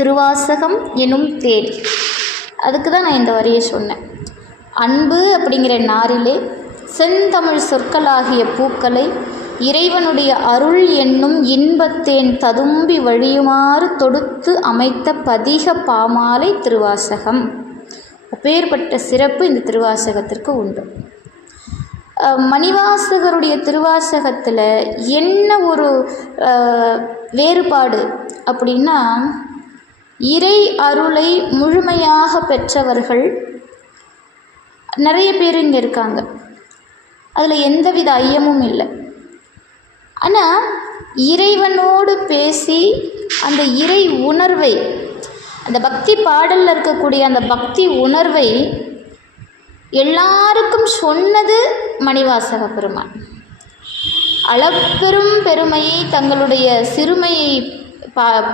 திருவாசகம் எனும் தேன். அதுக்கு தான் நான் இந்த வரியை சொன்னேன். அன்பு அப்படிங்கிற நாரிலே செந்தமிழ் சொற்களாகிய பூக்களை இறைவனுடைய அருள் என்னும் இன்பத்தேன் ததும்பி வழியுமாறு தொடுத்து அமைத்த பதிக பாமாலை திருவாசகம். அப்பேற்பட்ட சிறப்பு இந்த திருவாசகத்திற்கு உண்டு. மணிவாசகருடைய திருவாசகத்தில் என்ன ஒரு வேறுபாடு அப்படின்னா, இறை அருளை முழுமையாக பெற்றவர்கள் நிறைய பேர் இங்கே இருக்காங்க. அதில் எந்தவித ஐயமும் இல்லை. ஆனால் இறைவனோடு பேசி அந்த இறை உணர்வை, அந்த பக்தி பாடலில் இருக்கக்கூடிய அந்த பக்தி உணர்வை எல்லாருக்கும் சொன்னது மணிவாசக பெருமான். அளப்பெரும் பெருமையை, தங்களுடைய சிறுமையை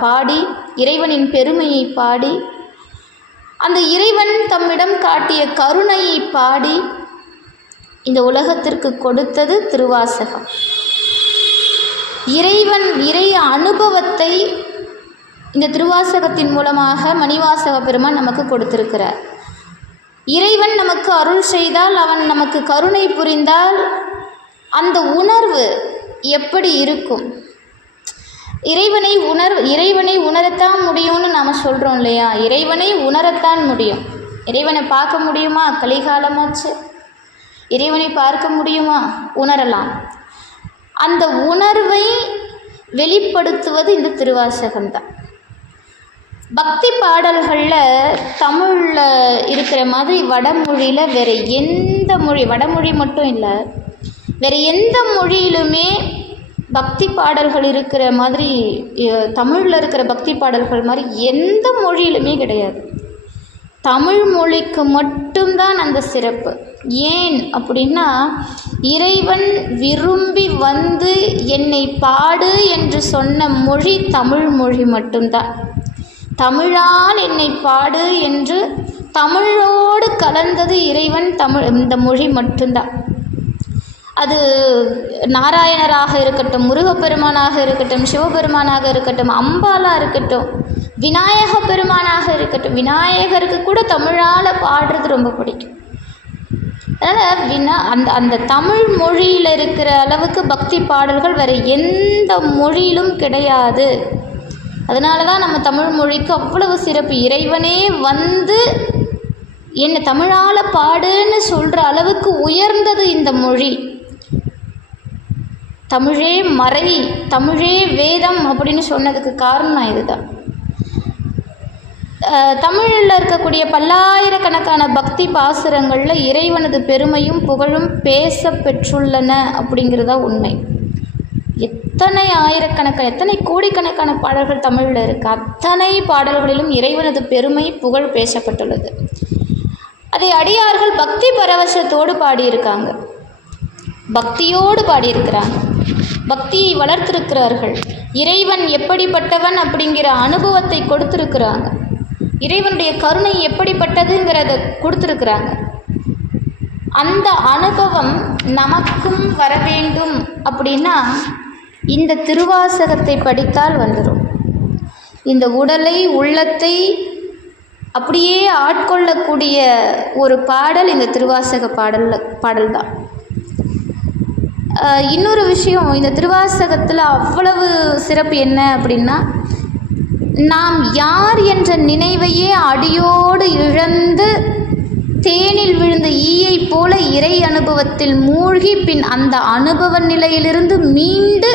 பாடி, இறைவனின் பெருமையை பாடி, அந்த இறைவன் தம்மிடம் காட்டிய கருணையை பாடி இந்த உலகத்திற்கு கொடுத்தது திருவாசகம். இறை அனுபவத்தை இந்த திருவாசகத்தின் மூலமாக மணிவாசக பெருமான் நமக்கு கொடுத்திருக்கிறார். இறைவன் நமக்கு அருள் செய்தால், அவன் நமக்கு கருணை புரிந்தால் அந்த உணர்வு எப்படி இருக்கும்? இறைவனை உணரத்தான் முடியும்னு நாம் சொல்கிறோம் இல்லையா? இறைவனை உணரத்தான் முடியும். இறைவனை பார்க்க முடியுமா? கலிகாலமாச்சு. இறைவனை பார்க்க முடியுமா? உணரலாம். அந்த உணர்வை வெளிப்படுத்துவது இந்த திருவாசகம்தான். பக்தி பாடல்களில் தமிழில் இருக்கிற மாதிரி வடமொழியில் வேறு எந்த மொழி, வடமொழி மட்டும் இல்லை, வேறு எந்த மொழியிலுமே பக்தி பாடல்கள் இருக்கிற மாதிரி, தமிழில் இருக்கிற பக்தி பாடல்கள் மாதிரி எந்த மொழியிலுமே கிடையாது. தமிழ் மொழிக்கு மட்டும்தான் அந்த சிறப்பு. ஏன் அப்படின்னா, இறைவன் விரும்பி வந்து என்னை பாடு என்று சொன்ன மொழி தமிழ் மொழி மட்டும்தான். தமிழால் என்னை பாடு என்று தமிழோடு கலந்தது இறைவன் இந்த மொழி மட்டும்தான். அது நாராயணராக இருக்கட்டும், முருகப்பெருமானாக இருக்கட்டும், சிவபெருமானாக இருக்கட்டும், அம்பாலாக இருக்கட்டும், விநாயக பெருமானாக இருக்கட்டும். விநாயகருக்கு கூட தமிழால் பாடுறது ரொம்ப பிடிக்கும். அதனால் அந்த தமிழ் மொழியில் இருக்கிற அளவுக்கு பக்தி பாடல்கள் வேறு எந்த மொழியிலும் கிடையாது. அதனால தான் நம்ம தமிழ் மொழிக்கு அவ்வளவு சிறப்பு. இறைவனே வந்து என்னை தமிழால் பாடுன்னு சொல்கிற அளவுக்கு உயர்ந்தது இந்த மொழி. தமிழே மறை, தமிழே வேதம் அப்படின்னு சொன்னதுக்கு காரணம் இதுதான். தமிழில் இருக்கக்கூடிய பல்லாயிரக்கணக்கான பக்தி பாசுரங்களில் இறைவனது பெருமையும் புகழும் பேச பெற்றுள்ளன அப்படிங்கிறதா உண்மை. எத்தனை ஆயிரக்கணக்கான, எத்தனை கோடிக்கணக்கான பாடல்கள் தமிழில் இருக்குது. அத்தனை பாடல்களிலும் இறைவனது பெருமை புகழ் பேசப்பட்டுள்ளது. அதை அடியார்கள் பக்தி பரவசத்தோடு பாடியிருக்காங்க, பக்தியோடு பாடியிருக்கிறாங்க, பக்தியை வளர்த்திருக்கிறார்கள். இறைவன் எப்படிப்பட்டவன் அப்படிங்கிற அனுபவத்தை கொடுத்துருக்குறாங்க. இறைவனுடைய கருணை எப்படிப்பட்டதுங்கிறத கொடுத்துருக்குறாங்க. அந்த அனுபவம் நமக்கும் வர வேண்டும் அப்படின்னா இந்த திருவாசகத்தை படித்தால் வந்துடும். இந்த உடலை உள்ளத்தை அப்படியே ஆட்கொள்ளக்கூடிய ஒரு பாடல் இந்த திருவாசக பாடல் தான். இன்னொரு விஷயம், இந்த திருவாசகத்தில் அவ்வளவு சிறப்பு என்ன அப்படின்னா, நாம் யார் என்ற நினைவையே அடியோடு இழந்து தேனில் விழுந்த ஈயை போல இறை அனுபவத்தில் மூழ்கி பின் அந்த அனுபவ நிலையிலிருந்து மீண்டு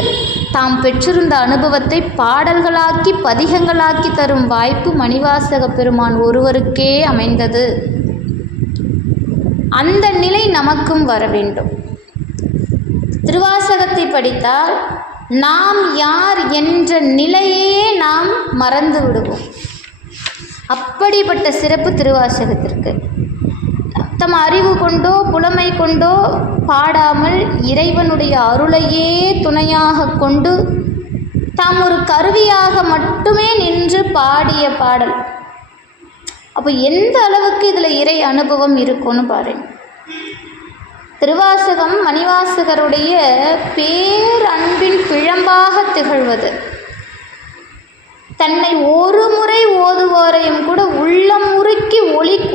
தாம் பெற்றிருந்த அனுபவத்தை பாடல்களாக்கி பதிகங்களாக்கி தரும் வாய்ப்பு மணிவாசக பெருமான் ஒருவருக்கே அமைந்தது. அந்த நிலை நமக்கும் வர வேண்டும். திருவாசகத்தை படித்தால் நாம் யார் என்ற நிலையே நாம் மறந்து விடுவோம். அப்படிப்பட்ட சிறப்பு திருவாசகத்திற்கு. தம் அறிவு கொண்டோ புலமை கொண்டோ பாடாமல் இறைவனுடைய அருளையே துணையாக கொண்டு தாம் ஒரு கருவியாக மட்டுமே நின்று பாடிய பாடல். அப்போ எந்த அளவுக்கு இதில் இறை அனுபவம் இருக்கும்னு பாருங்க. திருவாசகம் மணிவாசகருடைய பேரன்பின் பிழம்பாக திகழ்வது. தன்னை ஒரு முறை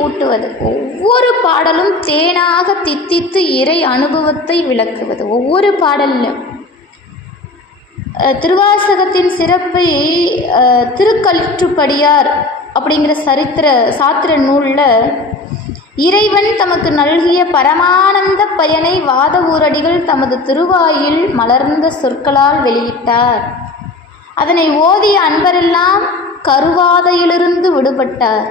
ஊட்டுவது, ஒவ்வொரு பாடலும் தேனாக தித்தித்து இறை அனுபவத்தை விளக்குவது. ஒவ்வொரு பாடலிலும் திருவாசகத்தின் சிறப்பை திருக்கலிற்றுப்படியார் அப்படிங்கிற சாத்திர நூலில் இறைவன் தமக்கு நல்கிய பரமானந்த பயனை வாத ஊரடிகள் தமது திருவாயில் மலர்ந்த சொற்களால் வெளியிட்டார். அதனை ஓதிய அன்பரெல்லாம் கருவாதையிலிருந்து விடுபட்டார்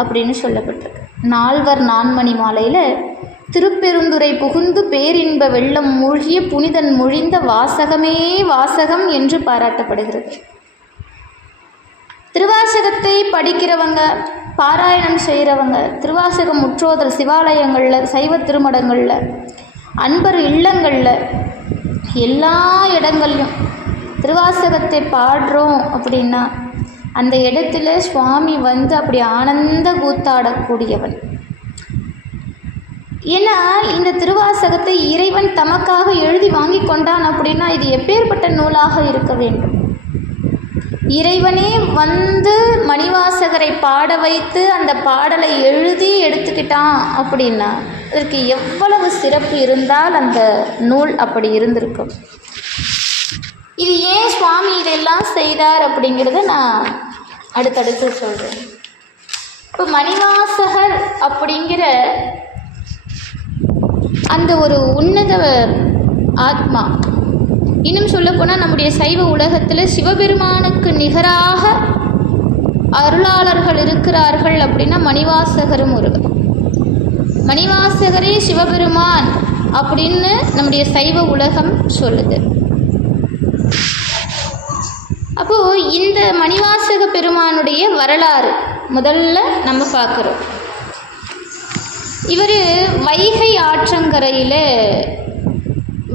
அப்படின்னு சொல்லப்பட்டிருக்கு. நால்வர் நான்மணி மாலையில் திருப்பெருந்துறை புகுந்து பேரின்ப வெள்ளம் மூழ்கிய புனிதன் மொழிந்த வாசகமே வாசகம் என்று பாராட்டப்படுகிறது. திருவாசகத்தை படிக்கிறவங்க, பாராயணம் செய்கிறவங்க, திருவாசகம் முற்றோதல் சிவாலயங்களில், சைவ திருமடங்களில், அன்பர் இல்லங்களில், எல்லா இடங்கள்லையும் திருவாசகத்தை பாடுறோம் அப்படின்னா அந்த இடத்துல சுவாமி வந்து அப்படி ஆனந்த கூத்தாடக்கூடியவன். ஏன்னா இந்த திருவாசகத்தை இறைவன் தமக்காக எழுதி வாங்கி கொண்டான் அப்படின்னா இது எப்பேற்பட்ட நூலாக இருக்க வேண்டும். இறைவனே வந்து மணிவாசகரை பாட வைத்து அந்த பாடலை எழுதி எடுத்துக்கிட்டான் அப்படின்னா அதற்கு எவ்வளவு சிறப்பு இருந்தால் அந்த நூல் அப்படி இருந்திருக்கும். இது ஏன் சுவாமி இதெல்லாம் செய்தார் அப்படிங்கிறத நான் அடுத்தடுத்து சொல்கிறேன். இப்போ மணிவாசகர் அப்படிங்கிற அந்த ஒரு உன்னத ஆத்மா, இன்னும் சொல்லப்போனால் நம்முடைய சைவ உலகத்தில் சிவபெருமானுக்கு நிகராக அருளாளர்கள் இருக்கிறார்கள் அப்படின்னா மணிவாசகரும் ஒருவர். மணிவாசகரே சிவபெருமான் அப்படின்னு நம்முடைய சைவ உலகம் சொல்லுது. அப்போது இந்த மணிவாசக பெருமானுடைய வரலாறு முதல்ல நம்ம பார்க்குறோம். இவர் வைகை ஆற்றங்கரையில்,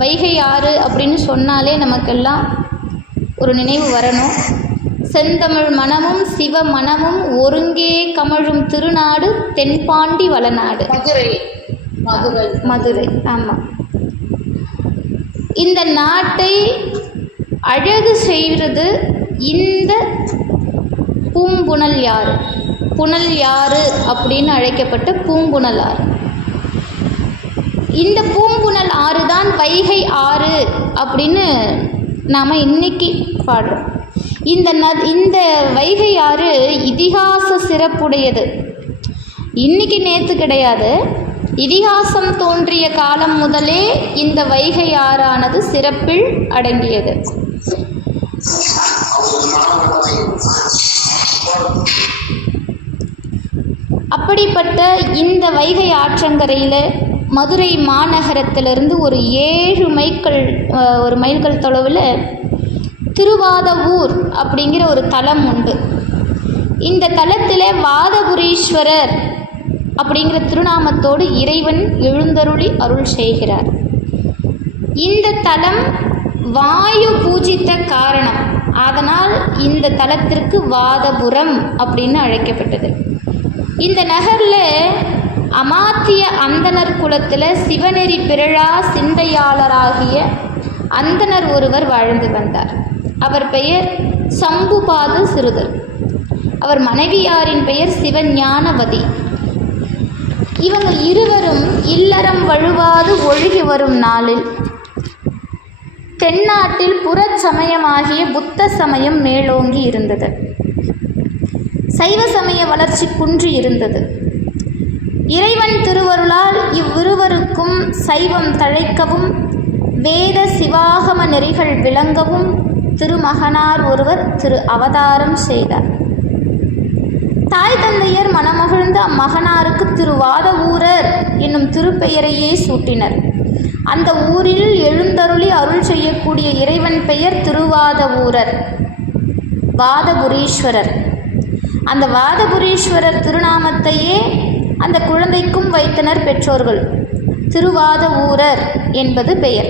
வைகை ஆறு அப்படின்னு சொன்னாலே நமக்கெல்லாம் ஒரு நினைவு வரணும். செந்தமிழ் மனமும் சிவ மனமும் ஒருங்கே கமழும் திருநாடு தென்பாண்டி வளநாடு, மதுரை. ஆமாம், இந்த நாட்டை அழகு செய்கிறது இந்த பூம்புணல் யாறு, புனல் யாறு அப்படின்னு அழைக்கப்பட்ட பூம்புணல் ஆறு. இந்த பூம்புணல் ஆறு தான் வைகை ஆறு அப்படின்னு நாம் இன்னைக்கு பாடுறோம். இந்த வைகை ஆறு இதிகாச சிறப்புடையது. இன்னைக்கு நேற்று கிடையாது, இதிகாசம் தோன்றிய காலம் முதலே இந்த வைகை ஆறானது சிறப்பில் அடங்கியது. அப்படிப்பட்ட இந்த வைகை ஆற்றங்கரையில் மதுரை மாநகரத்திலிருந்து ஒரு 7 மைல்கள் தொலைவில் திருவாதவூர் அப்படிங்கிற ஒரு தலம் உண்டு. இந்த தலத்தில் வாதபுரீஸ்வரர் அப்படிங்கிற திருநாமத்தோடு இறைவன் எழுந்தருளி அருள் செய்கிறார். இந்த தலம் வாயு பூஜித்த காரணம், அதனால் இந்த தலத்திற்கு வாதபுரம் அப்படின்னு அழைக்கப்பட்டது. இந்த நகரில் அமாத்திய அந்தனர் குலத்தில் சிவநெறி பிறழா சிந்தையாளராகிய அந்தனர் ஒருவர் வாழ்ந்து வந்தார். அவர் பெயர் சம்புபாத சிறுதர். அவர் மனைவியாரின் பெயர் சிவஞானவதி. இவங்க இருவரும் இல்லறம் வழுவாது ஒழுகி வரும் நாளில் தென்னாட்டில் புறச்சமயமாகிய புத்த சமயம் மேலோங்கி இருந்தது. சைவ சமய வளர்ச்சி குன்றி இருந்தது. இறைவன் திருவருளால் இவ்விருவருக்கும் சைவம் தழைக்கவும் வேத சிவாகம நெறிகள் விளங்கவும் திருமகனார் ஒருவர் திரு அவதாரம் செய்தார். தாய் தந்தையர் மனமகிழ்ந்த அம்மகனாருக்கு திருவாதவூரர் என்னும் திருப்பெயரையே சூட்டினர். அந்த ஊரில் எழுந்தருளி அருள் செய்யக்கூடிய இறைவன் பெயர் திருவாதவூரர், வாதபுரீஸ்வரர். அந்த வாதபுரீஸ்வரர் திருநாமத்தையே அந்த குழந்தைக்கும் வைத்தனர் பெற்றோர்கள். திருவாதவூரர் என்பது பெயர்.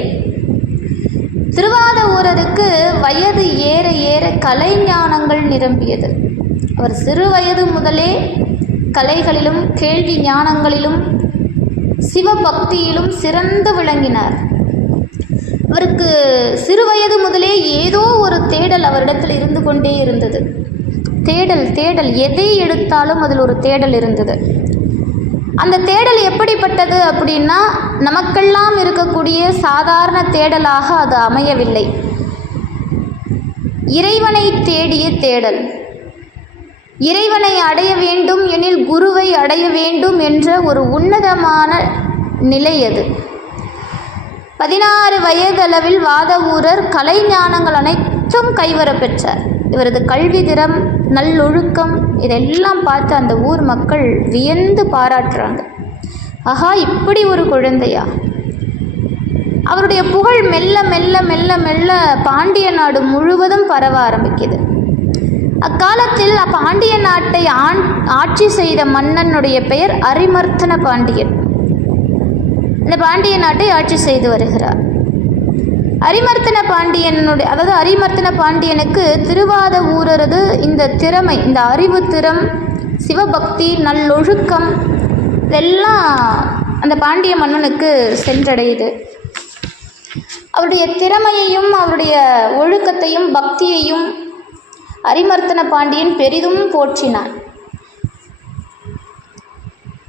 திருவாதவூரருக்கு வயது ஏற ஏற கலை ஞானங்கள் நிரம்பியது. அவர் சிறு வயது முதலே கலைகளிலும் கேள்வி ஞானங்களிலும் சிவபக்தியிலும் சிறந்து விளங்கினார். அவருக்கு சிறு வயது முதலே ஏதோ ஒரு தேடல் அவரிடத்தில் இருந்து கொண்டே இருந்தது. தேடல் தேடல், எதை எடுத்தாலும் அதில் ஒரு தேடல் இருந்தது. அந்த தேடல் எப்படிப்பட்டது அப்படின்னா, நமக்கெல்லாம் இருக்கக்கூடிய சாதாரண தேடலாக அது அமையவில்லை. இறைவனை தேடிய தேடல். இறைவனை அடைய வேண்டும் எனில் குருவை அடைய வேண்டும் என்ற ஒரு உன்னதமான நிலை அது. 16 வயதளவில் வாதவூரர் கலை ஞானங்கள் அனைத்தும் கைவர பெற்றார். இவரது கல்வி திறம், நல்லொழுக்கம் இதெல்லாம் பார்த்து அந்த ஊர் மக்கள் வியந்து பாராட்டுறாங்க. ஆஹா, இப்படி ஒரு குழந்தையா! அவருடைய புகழ் மெல்ல மெல்ல மெல்ல மெல்ல பாண்டிய நாடு முழுவதும் பரவ ஆரம்பிக்குது. அக்காலத்தில் பாண்டிய நாட்டை ஆட்சி செய்த மன்னனுடைய பெயர் அரிமர்த்தன பாண்டியன். இந்த பாண்டிய நாட்டை ஆட்சி செய்து வருகிறார். அரிமர்த்தன பாண்டியனுக்கு திருவாதவூரரது இந்த திறமை, இந்த அறிவு திறம், சிவபக்தி, நல்லொழுக்கம் இதெல்லாம் அந்த பாண்டிய மன்னனுக்கு சென்றடையுது. அவருடைய திறமையையும் அவருடைய ஒழுக்கத்தையும் பக்தியையும் அரிமர்த்தன பாண்டியன் பெரிதும் போற்றினான்.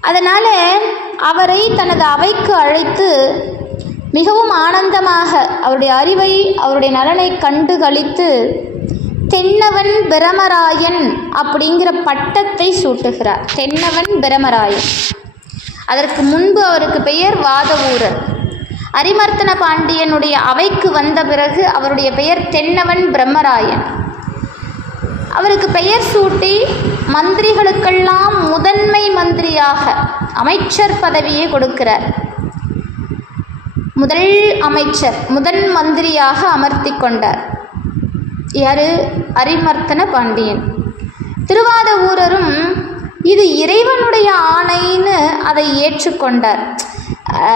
அதனால் அவரை தனது அவைக்கு அழைத்து மிகவும் ஆனந்தமாக அவருடைய அறிவை, அவருடைய நலனை கண்டு களித்து தென்னவன் பிரமராயன் அப்படிங்கிற பட்டத்தை சூட்டுகிறார். தென்னவன் பிரமராயன். அதற்கு முன்பு அவருக்கு பெயர் வாதவூரர். அரிமர்த்தன பாண்டியனுடைய அவைக்கு வந்த பிறகு அவருடைய பெயர் தென்னவன் பிரம்மராயன். அவருக்கு பெயர் சூட்டி மந்திரிகளுக்கெல்லாம் முதன்மை மந்திரியாக அமைச்சர் பதவியை கொடுக்கிறார். முதன் மந்திரியாக அமர்த்தி கொண்டார். யாரு? அரிமர்த்தன பாண்டியன். திருவாதவூரரும் இது இறைவனுடைய ஆணைன்னு அதை ஏற்றுக்கொண்டார்.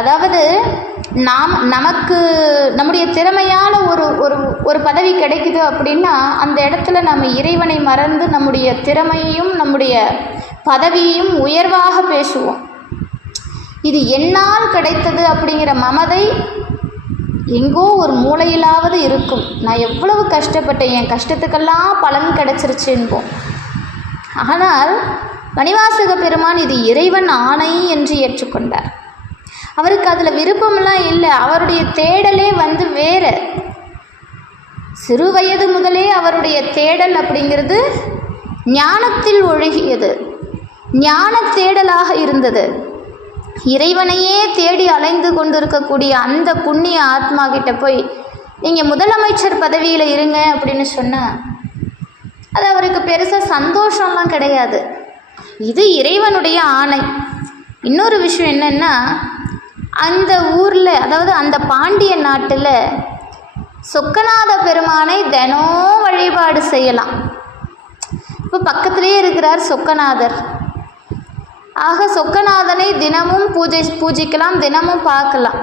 அதாவது நமக்கு நம்முடைய திறமையான ஒரு பதவி கிடைக்குது அப்படின்னா அந்த இடத்துல நம்ம இறைவனை மறந்து நம்முடைய திறமையையும் நம்முடைய பதவியையும் உயர்வாக பேசுவோம். இது என்னால் கிடைத்தது அப்படிங்கிற மமதை எங்கோ ஒரு மூலையிலாவது இருக்கும். நான் எவ்வளவு கஷ்டப்பட்டேன், என் கஷ்டத்துக்கெல்லாம் பலன் கிடைச்சிருச்சு என்போம். ஆனால் மணிவாசக பெருமான் இது இறைவன் ஆணை என்று ஏற்றுக்கொண்டார். அவருக்கு அதில் விருப்பமெல்லாம் இல்லை. அவருடைய தேடலே வேறு. சிறு வயது முதலே அவருடைய தேடல் அப்படிங்கிறது ஞானத்தில் ஒழுகியது, ஞான தேடலாக இருந்தது. இறைவனையே தேடி அலைந்து கொண்டிருக்கக்கூடிய அந்த புண்ணிய ஆத்மா கிட்ட போய் நீங்கள் முதலமைச்சர் பதவியில் இருங்க அப்படின்னு சொன்னால் அது அவருக்கு பெருசாக சந்தோஷம்லாம் கிடையாது. இது இறைவனுடைய ஆணை. இன்னொரு விஷயம் என்னென்னா, அந்த ஊரில், அதாவது அந்த பாண்டிய நாட்டில் சொக்கநாத பெருமானை தினம் வழிபாடு செய்யலாம். இப்போ பக்கத்திலே இருக்கிறார் சொக்கநாதர். ஆக சொக்கநாதனை தினமும் பூஜிக்கலாம், தினமும் பார்க்கலாம்.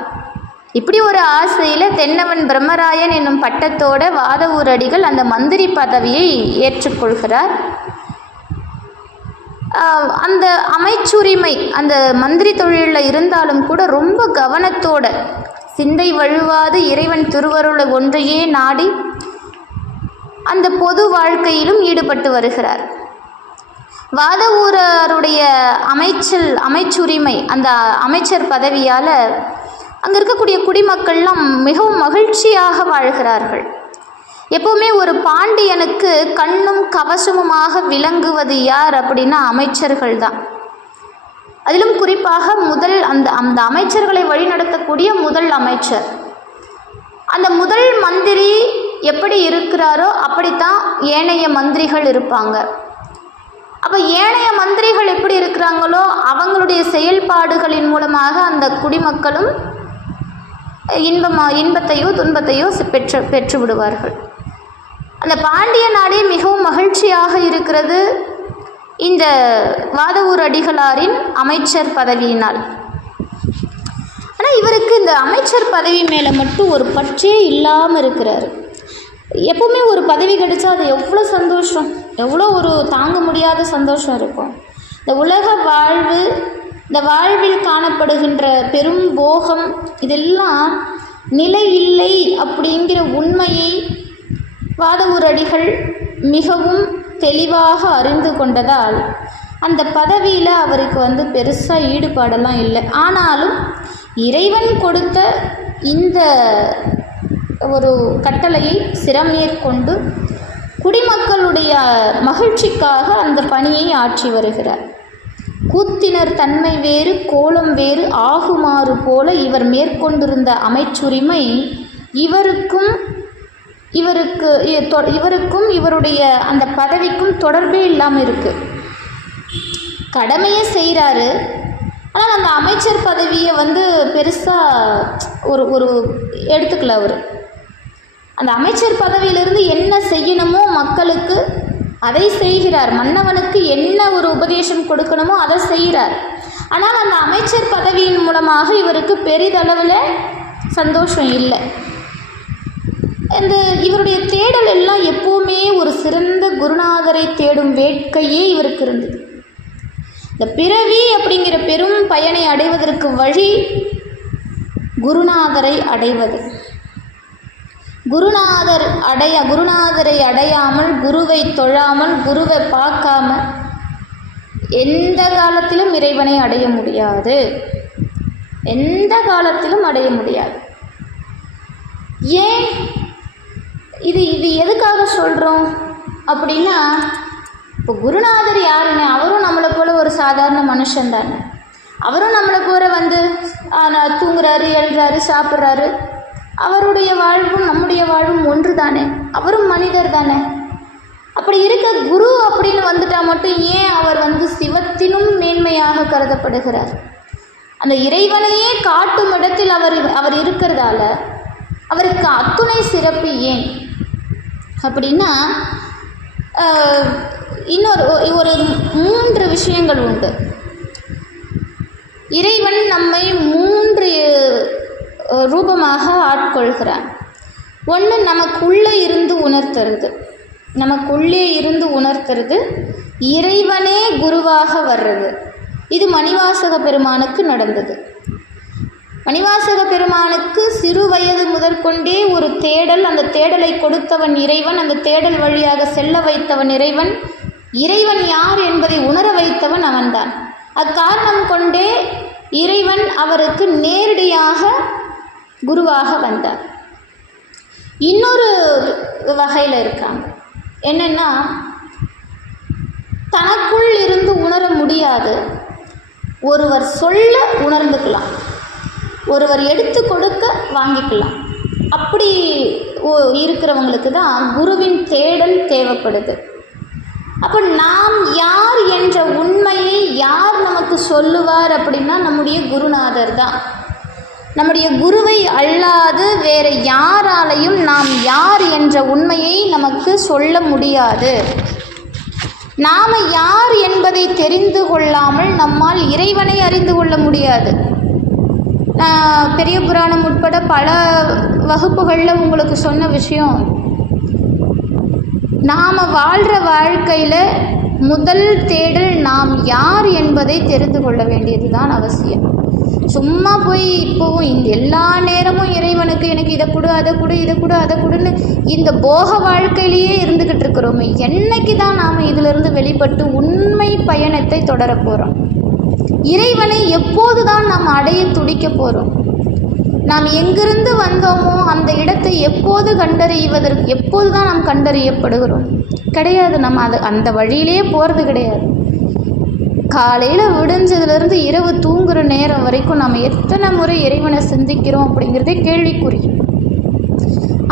இப்படி ஒரு ஆசையில் தென்னவன் பிரம்மராயன் என்னும் பட்டத்தோட வாதவூர் அடிகள் அந்த மந்திரி பதவியை ஏற்றுக்கொள்கிறார். அந்த அமைச்சுரிமை, அந்த மந்திரி தொழிலில் இருந்தாலும் கூட ரொம்ப கவனத்தோட, சிந்தை வழுவாது இறைவன் திருவருளை ஒன்றையே நாடி அந்த பொது வாழ்க்கையிலும் ஈடுபட்டு வருகிறார். வாதவூரருடைய அமைச்சுரிமை, அந்த அமைச்சர் பதவியால் அங்கே இருக்கக்கூடிய குடிமக்கள்லாம் மிகவும் மகிழ்ச்சியாக வாழ்கிறார்கள். எப்போவுமே ஒரு பாண்டியனுக்கு கண்ணும் கவசமுமாக விளங்குவது யார் அப்படின்னா அமைச்சர்கள் தான். அதிலும் குறிப்பாக அந்த அமைச்சர்களை வழிநடத்தக்கூடிய முதல் அமைச்சர். அந்த முதல் மந்திரி எப்படி இருக்கிறாரோ அப்படித்தான் ஏனைய மந்திரிகள் இருப்பாங்க. அப்போ ஏனைய மந்திரிகள் எப்படி இருக்கிறாங்களோ அவங்களுடைய செயல்பாடுகளின் மூலமாக அந்த குடிமக்களும் இன்பத்தையோ துன்பத்தையோ பெற்று விடுவார்கள். அந்த பாண்டிய நாடே மிகவும் மகிழ்ச்சியாக இருக்கிறது இந்த வாதவூர் அடிகளாரின் அமைச்சர் பதவியினால். ஆனால் இவருக்கு இந்த அமைச்சர் பதவி மேலே மட்டும் ஒரு பற்றே இல்லாமல் இருக்கிறார். எப்பவுமே ஒரு பதவி கிடைச்சா அது எவ்வளோ சந்தோஷம், எவ்வளோ ஒரு தாங்க முடியாத சந்தோஷம் இருக்கும். இந்த உலக வாழ்வு, இந்த வாழ்வில் காணப்படுகின்ற பெரும் போகம், இதெல்லாம் நிலை இல்லை அப்படிங்கிற உண்மையை வாதவூர் அடிகள் மிகவும் தெளிவாக அறிந்து கொண்டதால் அந்த பதவியில் அவருக்கு பெருசாக ஈடுபாடெல்லாம் இல்லை. ஆனாலும் இறைவன் கொடுத்த இந்த ஒரு கட்டளையை சிரமேற்கொண்டு குடிமக்களுடைய மகிழ்ச்சிக்காக அந்த பணியை ஆற்றி வருகிறார். கூத்தினர் தன்மை வேறு கோலம் வேறு ஆகுமாறு போல இவர் மேற்கொண்டிருந்த அமைச்சுரிமை இவருக்கும் இவருடைய அந்த பதவிக்கும் தொடர்பே இல்லாமல் இருக்குது. கடமையை செய்கிறாரு, ஆனால் அந்த அமைச்சர் பதவியை பெருசாக ஒரு எடுத்துக்கல. அவர் அந்த அமைச்சர் பதவியிலிருந்து என்ன செய்யணுமோ மக்களுக்கு அதை செய்கிறார். மன்னவனுக்கு என்ன ஒரு உபதேசம் கொடுக்கணுமோ அதை செய்கிறார். ஆனால் அந்த அமைச்சர் பதவியின் மூலமாக இவருக்கு பெரிதளவில் சந்தோஷம் இல்லை. இவருடைய தேடல் எல்லாம் எப்போவுமே ஒரு சிறந்த குருநாதரை தேடும் வேட்கையே இவருக்கு இருந்தது. இந்த பிறவி அப்படிங்கிற பெரும் பயனை அடைவதற்கு வழி குருநாதரை அடைவது. குருநாதரை அடையாமல், குருவை தொழாமல், குருவை பார்க்காம எந்த காலத்திலும் இறைவனை அடைய முடியாது. எந்த காலத்திலும் அடைய முடியாது. ஏன் இது எதுக்காக சொல்கிறோம் அப்படின்னா, இப்போ குருநாதர் யாருங்க? அவரும் நம்மளை போல் ஒரு சாதாரண மனுஷன் தானே. அவரும் நம்மளை போல தூங்குறாரு, எழுறாரு, சாப்பிட்றாரு. அவருடைய வாழ்வும் நம்முடைய வாழ்வும் ஒன்று தானே. அவரும் மனிதர் தானே. அப்படி இருக்க குரு அப்படின்னு வந்துட்டால் மட்டும் ஏன் அவர் சிவத்தினும் மேன்மையாக கருதப்படுகிறார்? அந்த இறைவனையே காட்டும் இடத்தில் அவர் இருக்கிறதால அவருக்கு அத்துணை சிறப்பு ஏன் அப்படின்னா, ஒரு 3 விஷயங்கள் உண்டு. இறைவன் நம்மை 3 ரூபமாக ஆட்கொள்கிறான். ஒன்று, நமக்குள்ளே இருந்து உணர்த்துறது, இறைவனே குருவாக வர்றது. இது மணிவாசக பெருமானுக்கு நடந்தது. மணிவாசக பெருமானுக்கு சிறு வயது முதற்கொண்டே ஒரு தேடல். அந்த தேடலை கொடுத்தவன் இறைவன். அந்த தேடல் வழியாக செல்ல வைத்தவன் இறைவன். இறைவன் யார் என்பதை உணர வைத்தவன் அவன்தான். அக்காரணம் கொண்டே இறைவன் அவருக்கு நேரடியாக குருவாக வந்தார். இன்னொரு வகையில் இருக்காங்க. என்னென்னா, தனக்குள் இருந்து உணர முடியாது. ஒருவர் சொல்ல உணர்ந்துக்கலாம், ஒருவர் எடுத்து கொடுக்க வாங்கிக்கலாம். அப்படி இருக்கிறவங்களுக்கு தான் குருவின் தேடல் தேவைப்படுது. அப்போ நாம் யார் என்ற உண்மையை யார் நமக்கு சொல்லுவார் அப்படின்னா நம்முடைய குருநாதர் தான். நம்முடைய குருவை அல்லாது வேறு யாராலையும் நாம் யார் என்ற உண்மையை நமக்கு சொல்ல முடியாது. நாம் யார் என்பதை தெரிந்து கொள்ளாமல் நம்மால் இறைவனை அறிந்து கொள்ள முடியாது. பெரிய புராணம் உட்பட பல வகுப்புகளில் உங்களுக்கு சொன்ன விஷயம், நாம் வாழ்கிற வாழ்க்கையில் முதல் தேடல் நாம் யார் என்பதை தெரிந்து கொள்ள வேண்டியது தான் அவசியம். சும்மா போய் இப்போவும் எல்லா நேரமும் இறைவனுக்கு எனக்கு இதை கொடு, அதை கொடு, இதை கொடு, அதை கொடுன்னு இந்த போக வாழ்க்கையிலேயே இருந்துக்கிட்டு இருக்கிறோமே, என்னைக்கு தான் நாம் இதிலிருந்து வெளிப்பட்டு உண்மை பயணத்தை தொடர போகிறோம்? இறைவனை எப்போது தான் நாம் அடைய துடிக்க போகிறோம்? நாம் எங்கிருந்து வந்தோமோ அந்த இடத்தை எப்போது தான் நாம் கண்டறியப்படுகிறோம்? கிடையாது. நம்ம அந்த வழியிலே போகிறது கிடையாது. காலையில் விடிஞ்சதுலேருந்து இரவு தூங்குகிற நேரம் வரைக்கும் நாம் எத்தனை முறை இறைவனை சிந்திக்கிறோம் அப்படிங்கிறதே கேள்விக்குறி.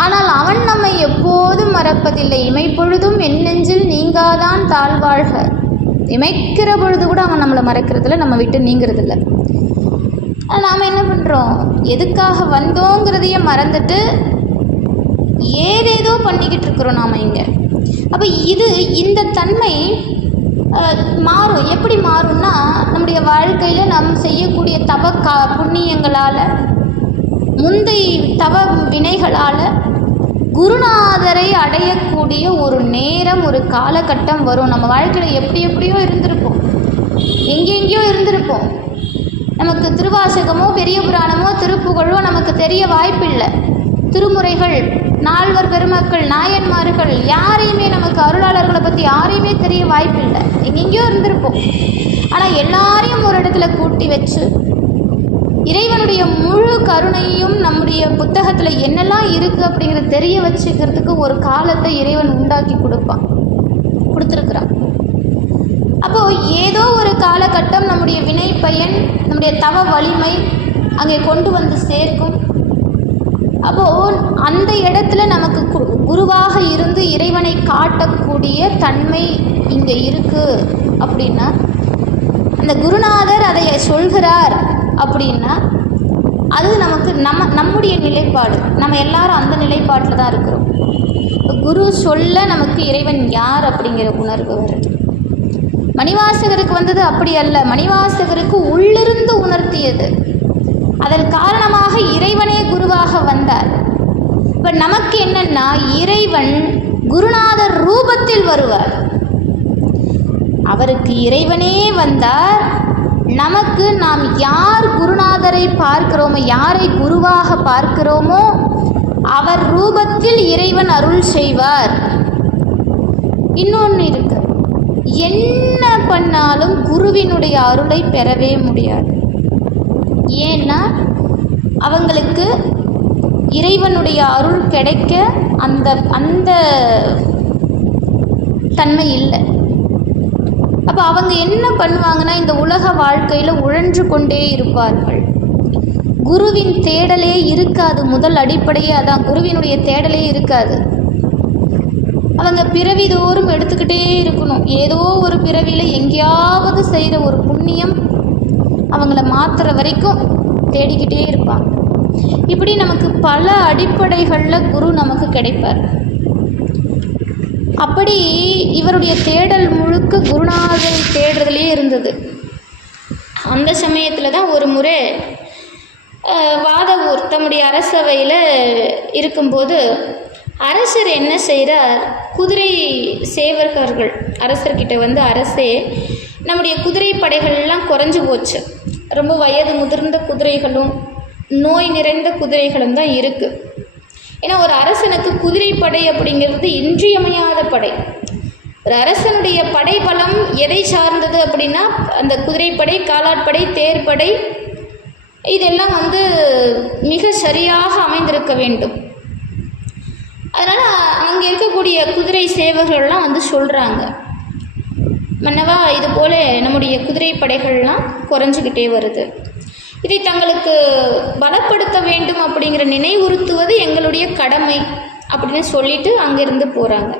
ஆனால் அவன் நம்மை எப்போதும் மறப்பதில்லை. இமைப்பொழுதும் என் நெஞ்சில் நீங்காதான் தாழ்வாழ்க. இமைக்கிற பொழுது கூட அவன் நம்மளை மறக்கிறதில்ல, நம்ம விட்டு நீங்கிறதில்ல. நாம் என்ன பண்ணுறோம்? எதுக்காக வந்தோங்கிறதையே மறந்துட்டு ஏதேதோ பண்ணிக்கிட்டு இருக்கிறோம் நாம் இங்கே. அப்போ இந்த தன்மை மாறும். எப்படி மாறும்னா, நம்முடைய வாழ்க்கையில் நாம் செய்யக்கூடிய புண்ணியங்களால், முந்தை தவ வினைகளால் குருநாதரை அடையக்கூடிய ஒரு நேரம், ஒரு காலகட்டம் வரும். நம்ம வாழ்க்கையில் எப்படியோ இருந்திருப்போம், எங்கெங்கேயோ இருந்திருப்போம். நமக்கு திருவாசகமோ பெரிய புராணமோ திருப்புகழோ நமக்கு தெரிய வாய்ப்பில்லை. திருமுறைகள், நால்வர் பெருமக்கள், நாயன்மார்கள் யாரையுமே, நமக்கு அருளாளர்களை பற்றி யாரையுமே தெரிய வாய்ப்பில்லை. எங்கெங்கேயோ இருந்திருப்போம். ஆனால் எல்லாரையும் ஒரு இடத்துல கூட்டி வச்சு இறைவனுடைய முழு கருணையும் நம்முடைய புத்தகத்தில் என்னெல்லாம் இருக்குது அப்படிங்கிறத தெரிய வச்சுக்கிறதுக்கு ஒரு காலத்தை இறைவன் உண்டாக்கி கொடுத்துருக்குறான். அப்போது ஏதோ ஒரு காலகட்டம் நம்முடைய வினை பயன், நம்முடைய தவ வலிமை அங்கே கொண்டு வந்து சேர்க்கும். அப்போது அந்த இடத்துல நமக்கு குருவாக இருந்து இறைவனை காட்டக்கூடிய தன்மை இங்கே இருக்குது அப்படின்னா, அந்த குருநாதர் அதை சொல்கிறார் அப்படின்னா அது நமக்கு நம்முடைய நிலைப்பாடு. நம்ம எல்லாரும் அந்த நிலைப்பாட்டில் தான் இருக்கிறோம். குரு சொல்ல நமக்கு இறைவன் யார் அப்படிங்கிற உணர்வு வருது. மணிவாசகருக்கு வந்தது அப்படி அல்ல. மணிவாசகருக்கு உள்ளிருந்து உணர்த்தியது. அதன் காரணமாக இறைவனே குருவாக வந்தார். இப்போ நமக்கு என்னன்னா, இறைவன் குருநாதர் ரூபத்தில் வருவார். அவருக்கு இறைவனே வந்தார். நமக்கு நாம் யார் குருநாதரை பார்க்கிறோமோ, யாரை குருவாக பார்க்கிறோமோ அவர் ரூபத்தில் இறைவன் அருள் செய்வார். இன்னொன்று இருக்கு, என்ன பண்ணாலும் குருவினுடைய அருளை பெறவே முடியாது. ஏன்னா அவங்களுக்கு இறைவனுடைய அருள் கிடைக்க அந்த தன்மை இல்லை. அப்போ அவங்க என்ன பண்ணுவாங்கன்னா, இந்த உலக வாழ்க்கையில் உழன்று கொண்டே இருப்பார்கள். குருவின் தேடலே இருக்காது. முதல் அடிப்படையே அதான், குருவினுடைய தேடலே இருக்காது. அவங்க பிறவிதோறும் எடுத்துக்கிட்டே இருக்கணும். ஏதோ ஒரு பிறவியில் எங்கேயாவது செய்கிற ஒரு புண்ணியம் அவங்கள மாற்றுற வரைக்கும் தேடிக்கிட்டே இருப்பாங்க. இப்படி நமக்கு பல அடிப்படைகளில் குரு நமக்கு கிடைப்பார். அப்படி இவருடைய தேடல் முழுக்க குருநாதரை தேடுறதுலே இருந்தது. அந்த சமயத்தில் தான் ஒரு முறை வாதவூர் தம்முடைய அரசவையில் இருக்கும்போது அரசர் என்ன செய்கிறார், குதிரை சேவகர்கள் அரசர்கிட்ட வந்து, அரசே நம்முடைய குதிரை படைகள்லாம் குறைஞ்சி போச்சு, ரொம்ப வயது முதிர்ந்த குதிரைகளும் நோய் நிறைந்த குதிரைகளும் தான் இருக்குது. ஏன்னா ஒரு அரசனுக்கு குதிரை படை அப்படிங்கிறது இன்றியமையாத படை. ஒரு அரசனுடைய படைபலம் எதை சார்ந்தது அப்படின்னா, அந்த குதிரைப்படை, காலாட்படை, தேர்ப்படை, இதெல்லாம் வந்து மிக சரியாக அமைந்திருக்க வேண்டும். அதனால் அங்கே இருக்கக்கூடிய குதிரை சேவகர்கள்லாம் வந்து சொல்கிறாங்க, மன்னவா இது போல் நம்முடைய குதிரை படைகள்லாம் குறைஞ்சிக்கிட்டே வருது, இதை தங்களுக்கு பலப்படுத்த வேண்டும் அப்படிங்கிற நினைவுறுத்துவது எங்களுடைய கடமை அப்படின்னு சொல்லிட்டு அங்கிருந்து போகிறாங்க.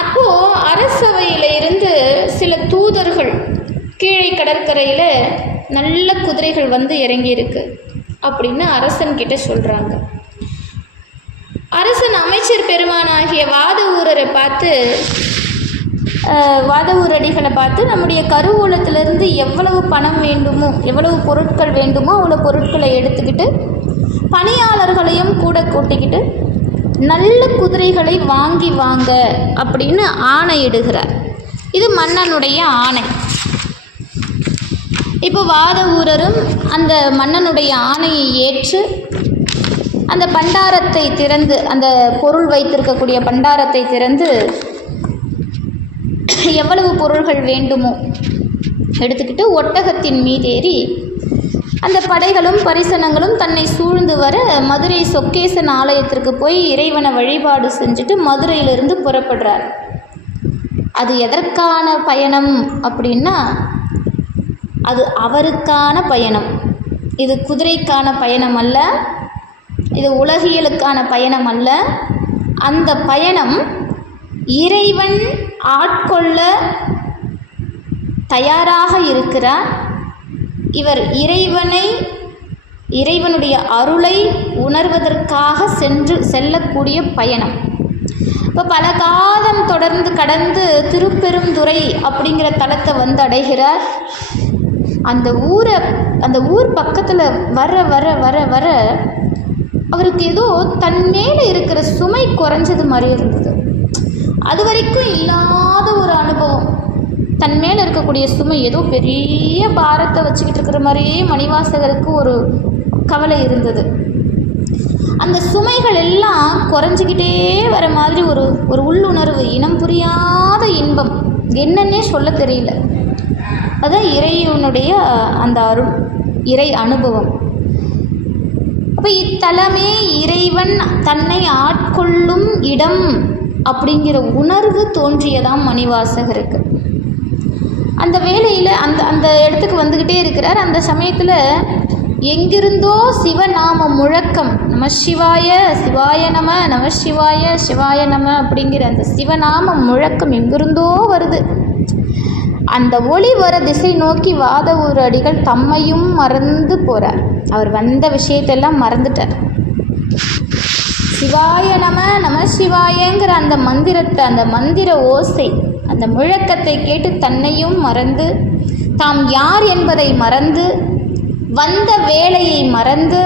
அப்போது அரசவையில் இருந்து சில தூதர்கள் கீழே கடற்கரையில் நல்ல குதிரைகள் வந்து இறங்கியிருக்கு அப்படின்னு அரசன்கிட்ட சொல்கிறாங்க. அரசன் அமைச்சர் பெருமானாகிய வாதவூரரை பார்த்து, வாதவூரடிகளை பார்த்து, நம்முடைய கருவூலத்திலிருந்து எவ்வளவு பணம் வேண்டுமோ, எவ்வளவு பொருட்கள் வேண்டுமோ அவ்வளோ பொருட்களை எடுத்துக்கிட்டு பணியாளர்களையும் கூட கூட்டிக்கிட்டு நல்ல குதிரைகளை வாங்கி வாங்க அப்படின்னு ஆணையிடுகிறார். இது மன்னனுடைய ஆணை. இப்போ வாதவூரரும் அந்த மன்னனுடைய ஆணையை ஏற்று அந்த பண்டாரத்தை திறந்து, அந்த பொருள் வைத்திருக்கக்கூடிய பண்டாரத்தை திறந்து எவ்வளவு பொருள்கள் வேண்டுமோ எடுத்துக்கிட்டு ஒட்டகத்தின் மீதேறி அந்த படைகளும் பரிசனங்களும் தன்னை சூழ்ந்து வர மதுரை சொக்கேசன் ஆலயத்திற்கு போய் இறைவனை வழிபாடு செஞ்சுட்டு மதுரையிலிருந்து புறப்படுறார். அது எதற்கான பயணம் அப்படின்னா, அது அவருக்கான பயணம். இது குதிரைக்கான பயணம் அல்ல, இது உலகியலுக்கான பயணம் அல்ல. அந்த பயணம் இறைவன் ஆட்கொள்ள தயாராக இருக்கிறார். இவர் இறைவனுடைய அருளை உணர்வதற்காக செல்லக்கூடிய பயணம். இப்போ பல காலம் தொடர்ந்து கடந்து திருப்பெருந்துறை அப்படிங்கிற தலத்தை வந்து அடைகிறார். அந்த ஊர் பக்கத்தில் வர வர வர வர அவருக்கு ஏதோ தன் மேலே இருக்கிற சுமை குறைஞ்சது மாதிரி இருந்தது. அது வரைக்கும் இல்லாத ஒரு அனுபவம். தன் மேலே இருக்கக்கூடிய சுமை ஏதோ பெரிய பாரத்தை வச்சுக்கிட்டு இருக்கிற மாதிரியே மணிவாசகருக்கு ஒரு கவலை இருந்தது. அந்த சுமைகள் எல்லாம் குறைஞ்சிக்கிட்டே வர மாதிரி ஒரு உள்ளுணர்வு, இனம் புரியாத இன்பம், என்னன்னே சொல்ல தெரியல. அதான் இறைவனுடைய அந்த அருள், இறை அனுபவம். அப்போ இத்தலமே இறைவன் தன்னை ஆட்கொள்ளும் இடம் அப்படிங்கிற உணர்வு தோன்றியதாம் மணிவாசகருக்கு. அந்த வேளையில் அந்த இடத்துக்கு வந்துக்கிட்டே இருக்கிறார். அந்த சமயத்தில் எங்கிருந்தோ சிவநாம முழக்கம், நம சிவாய சிவாய நம, நம சிவாய சிவாய நம அப்படிங்கிற அந்த சிவநாம முழக்கம் எங்கிருந்தோ வருது. அந்த ஒளி வர திசை நோக்கி வாதவூர் அடிகள் தம்மையும் மறந்து போகிறார். அவர் வந்த விஷயத்தெல்லாம் மறந்துட்டார். சிவாய நம, நம சிவாயங்கிற அந்த மந்திரத்தை, அந்த மந்திர ஓசை, அந்த முழக்கத்தை கேட்டு தன்னையும் மறந்து, தாம் யார் என்பதை மறந்து, வந்த வேலையை மறந்து,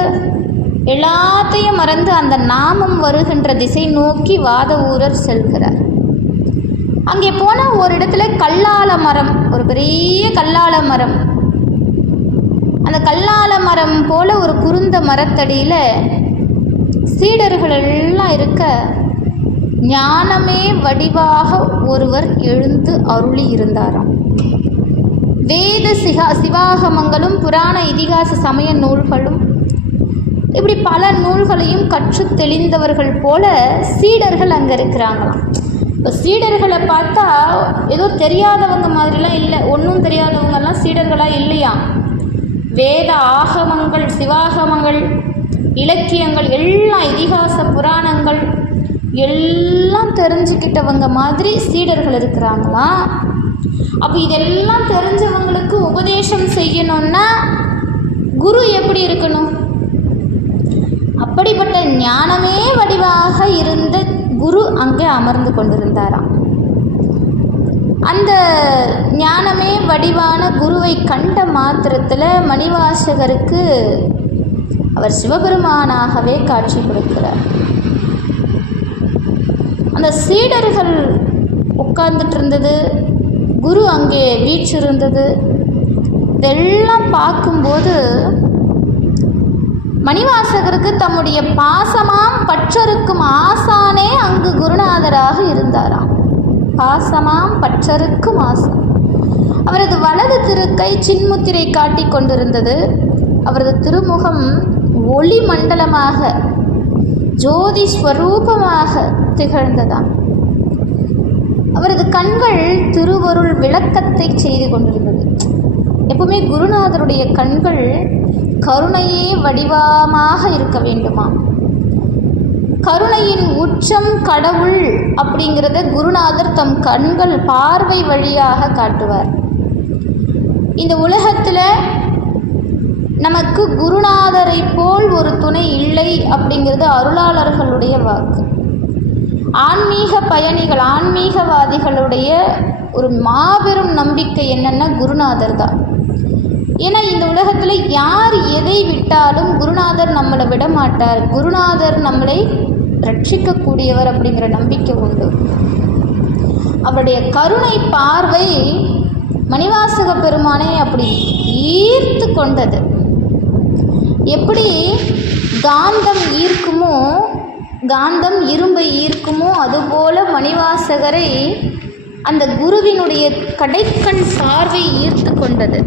எல்லாத்தையும் மறந்து அந்த நாமம் வருகின்ற திசை நோக்கி வாதவூரர் செல்கிறார். அங்கே போனால் ஒரு இடத்துல கல்லால மரம், ஒரு பெரிய கல்லால மரம், அந்த கல்லால மரம் போல ஒரு குருந்த மரத்தடியில் சீடர்கள் எல்லாம் இருக்க ஞானமே வடிவாக ஒருவர் எழுந்து அருளி இருந்தாராம். வேத சிவாகமங்களும் புராண இதிகாச சமய நூல்களும் இப்படி பல நூல்களையும் கற்று தெளிந்தவர்கள் போல சீடர்கள் அங்கே இருக்கிறாங்களாம். இப்போ சீடர்களை பார்த்தா ஏதோ தெரியாதவங்க மாதிரிலாம் இல்லை, ஒன்றும் தெரியாதவங்கெல்லாம் சீடர்களாக இல்லையா. வேத ஆகமங்கள், சிவாகமங்கள், இலக்கியங்கள் எல்லாம், இதிகாச புராணங்கள் எல்லாம் தெரிஞ்சுக்கிட்டவங்க மாதிரி சீடர்கள் இருக்கிறாங்களாம். அப்போ இதெல்லாம் தெரிஞ்சவங்களுக்கு உபதேசம் செய்யணும்னா குரு எப்படி இருக்கணும்? அப்படிப்பட்ட ஞானமே வடிவாக இருந்த குரு அங்கே அமர்ந்து கொண்டிருந்தாராம். அந்த ஞானமே வடிவான குருவை கண்ட மாத்திரத்தில் மணிவாசகருக்கு அவர் சிவபெருமானாகவே காட்சி கொடுக்கிறார். அந்த சீடர்கள் உட்கார்ந்துட்டு இருந்தது, குரு அங்கே வீற்றிருந்தது, இதெல்லாம் பார்க்கும்போது மணிவாசகருக்கு தம்முடைய பாசமாம் பற்றருக்கும் ஆசானே அங்கு குருநாதராக இருந்தாராம். பாசமாம் பற்றருக்கும் ஆசான். அவரது வலது திருக்கை சின்முத்திரை காட்டி கொண்டிருந்தது. அவரது திருமுகம் ஒளி மண்டலமாக, ஜோதி ஸ்வரூபமாக திகழ்ந்ததாம். அவரது கண்கள் திருவருள் விளக்கத்தை செய்து கொண்டிருந்தது. எப்பவுமே குருநாதருடைய கண்கள் கருணையே வடிவமாக இருக்க வேண்டுமா. கருணையின் உச்சம் கடவுள் அப்படிங்கிறத குருநாதர் தம் கண்கள் பார்வை வழியாக காட்டுவார். இந்த உலகத்தில் நமக்கு குருநாதரை போல் ஒரு துணை இல்லை அப்படிங்கிறது அருளாளர்களுடைய வாக்கு. ஆன்மீக பயணிகள், ஆன்மீகவாதிகளுடைய ஒரு மாபெரும் நம்பிக்கை என்னன்னா குருநாதர் தான். ஏன்னா இந்த உலகத்தில் யார் எதை விட்டாலும் குருநாதர் நம்மளை விட மாட்டார், குருநாதர் நம்மளை ரட்சிக்கக்கூடியவர் அப்படிங்கிற நம்பிக்கை உண்டு. அவருடைய கருணை பார்வை மணிவாசக பெருமானை அப்படி ஈர்த்து கொண்டது. எப்படி காந்தம் ஈர்க்குமோ, காந்தம் இரும்பை ஈர்க்குமோ, அதுபோல மணிவாசகரை அந்த குருவினுடைய கடைக்கண் பார்வை ஈர்த்து கொண்டது.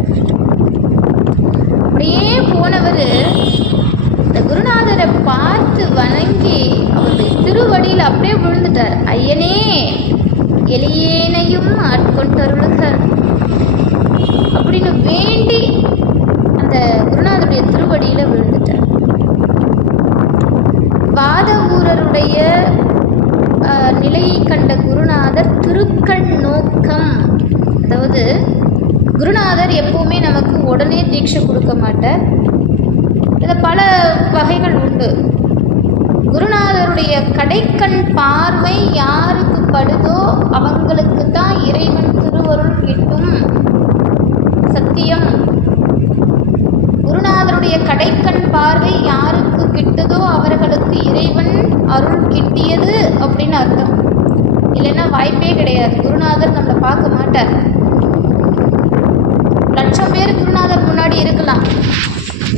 அப்படியே போனவர் இந்த குருநாதரை பார்த்து வணங்கி அவருடைய திருவடியில் அப்படியே விழுந்துட்டார். ஐயனே எளியேனையும் ஆட்கொண்டருளுக அப்படின்னு வேண்டி அந்த குருநாதருடைய திருவடியில் விழுந்துட்டார். வாதவூரருடைய நிலையை கண்ட குருநாதர் திருக்கண் நோக்கம், அதாவது குருநாதர் எப்பவுமே நமக்கு உடனே தீட்சை கொடுக்க மாட்டார். இதில் பல வகைகள் உண்டு. குருநாதருடைய கடைக்கண் பார்வை யாருக்கு படுதோ அவங்களுக்கு தான் இறைவன் திருவருள் கிட்டும். சத்தியம். குருநாதருடைய கடைக்கண் பார்வை யாருக்கு கிட்டுதோ அவர்களுக்கு இறைவன் அருள் கிட்டியது அப்படின்னு அர்த்தம். இல்லைன்னா வாய்ப்பே கிடையாது. குருநாதர் நம்மளை பார்க்க மாட்டார். லட்சம் பேர் குருநாதர் முன்னாடி இருக்கலாம்,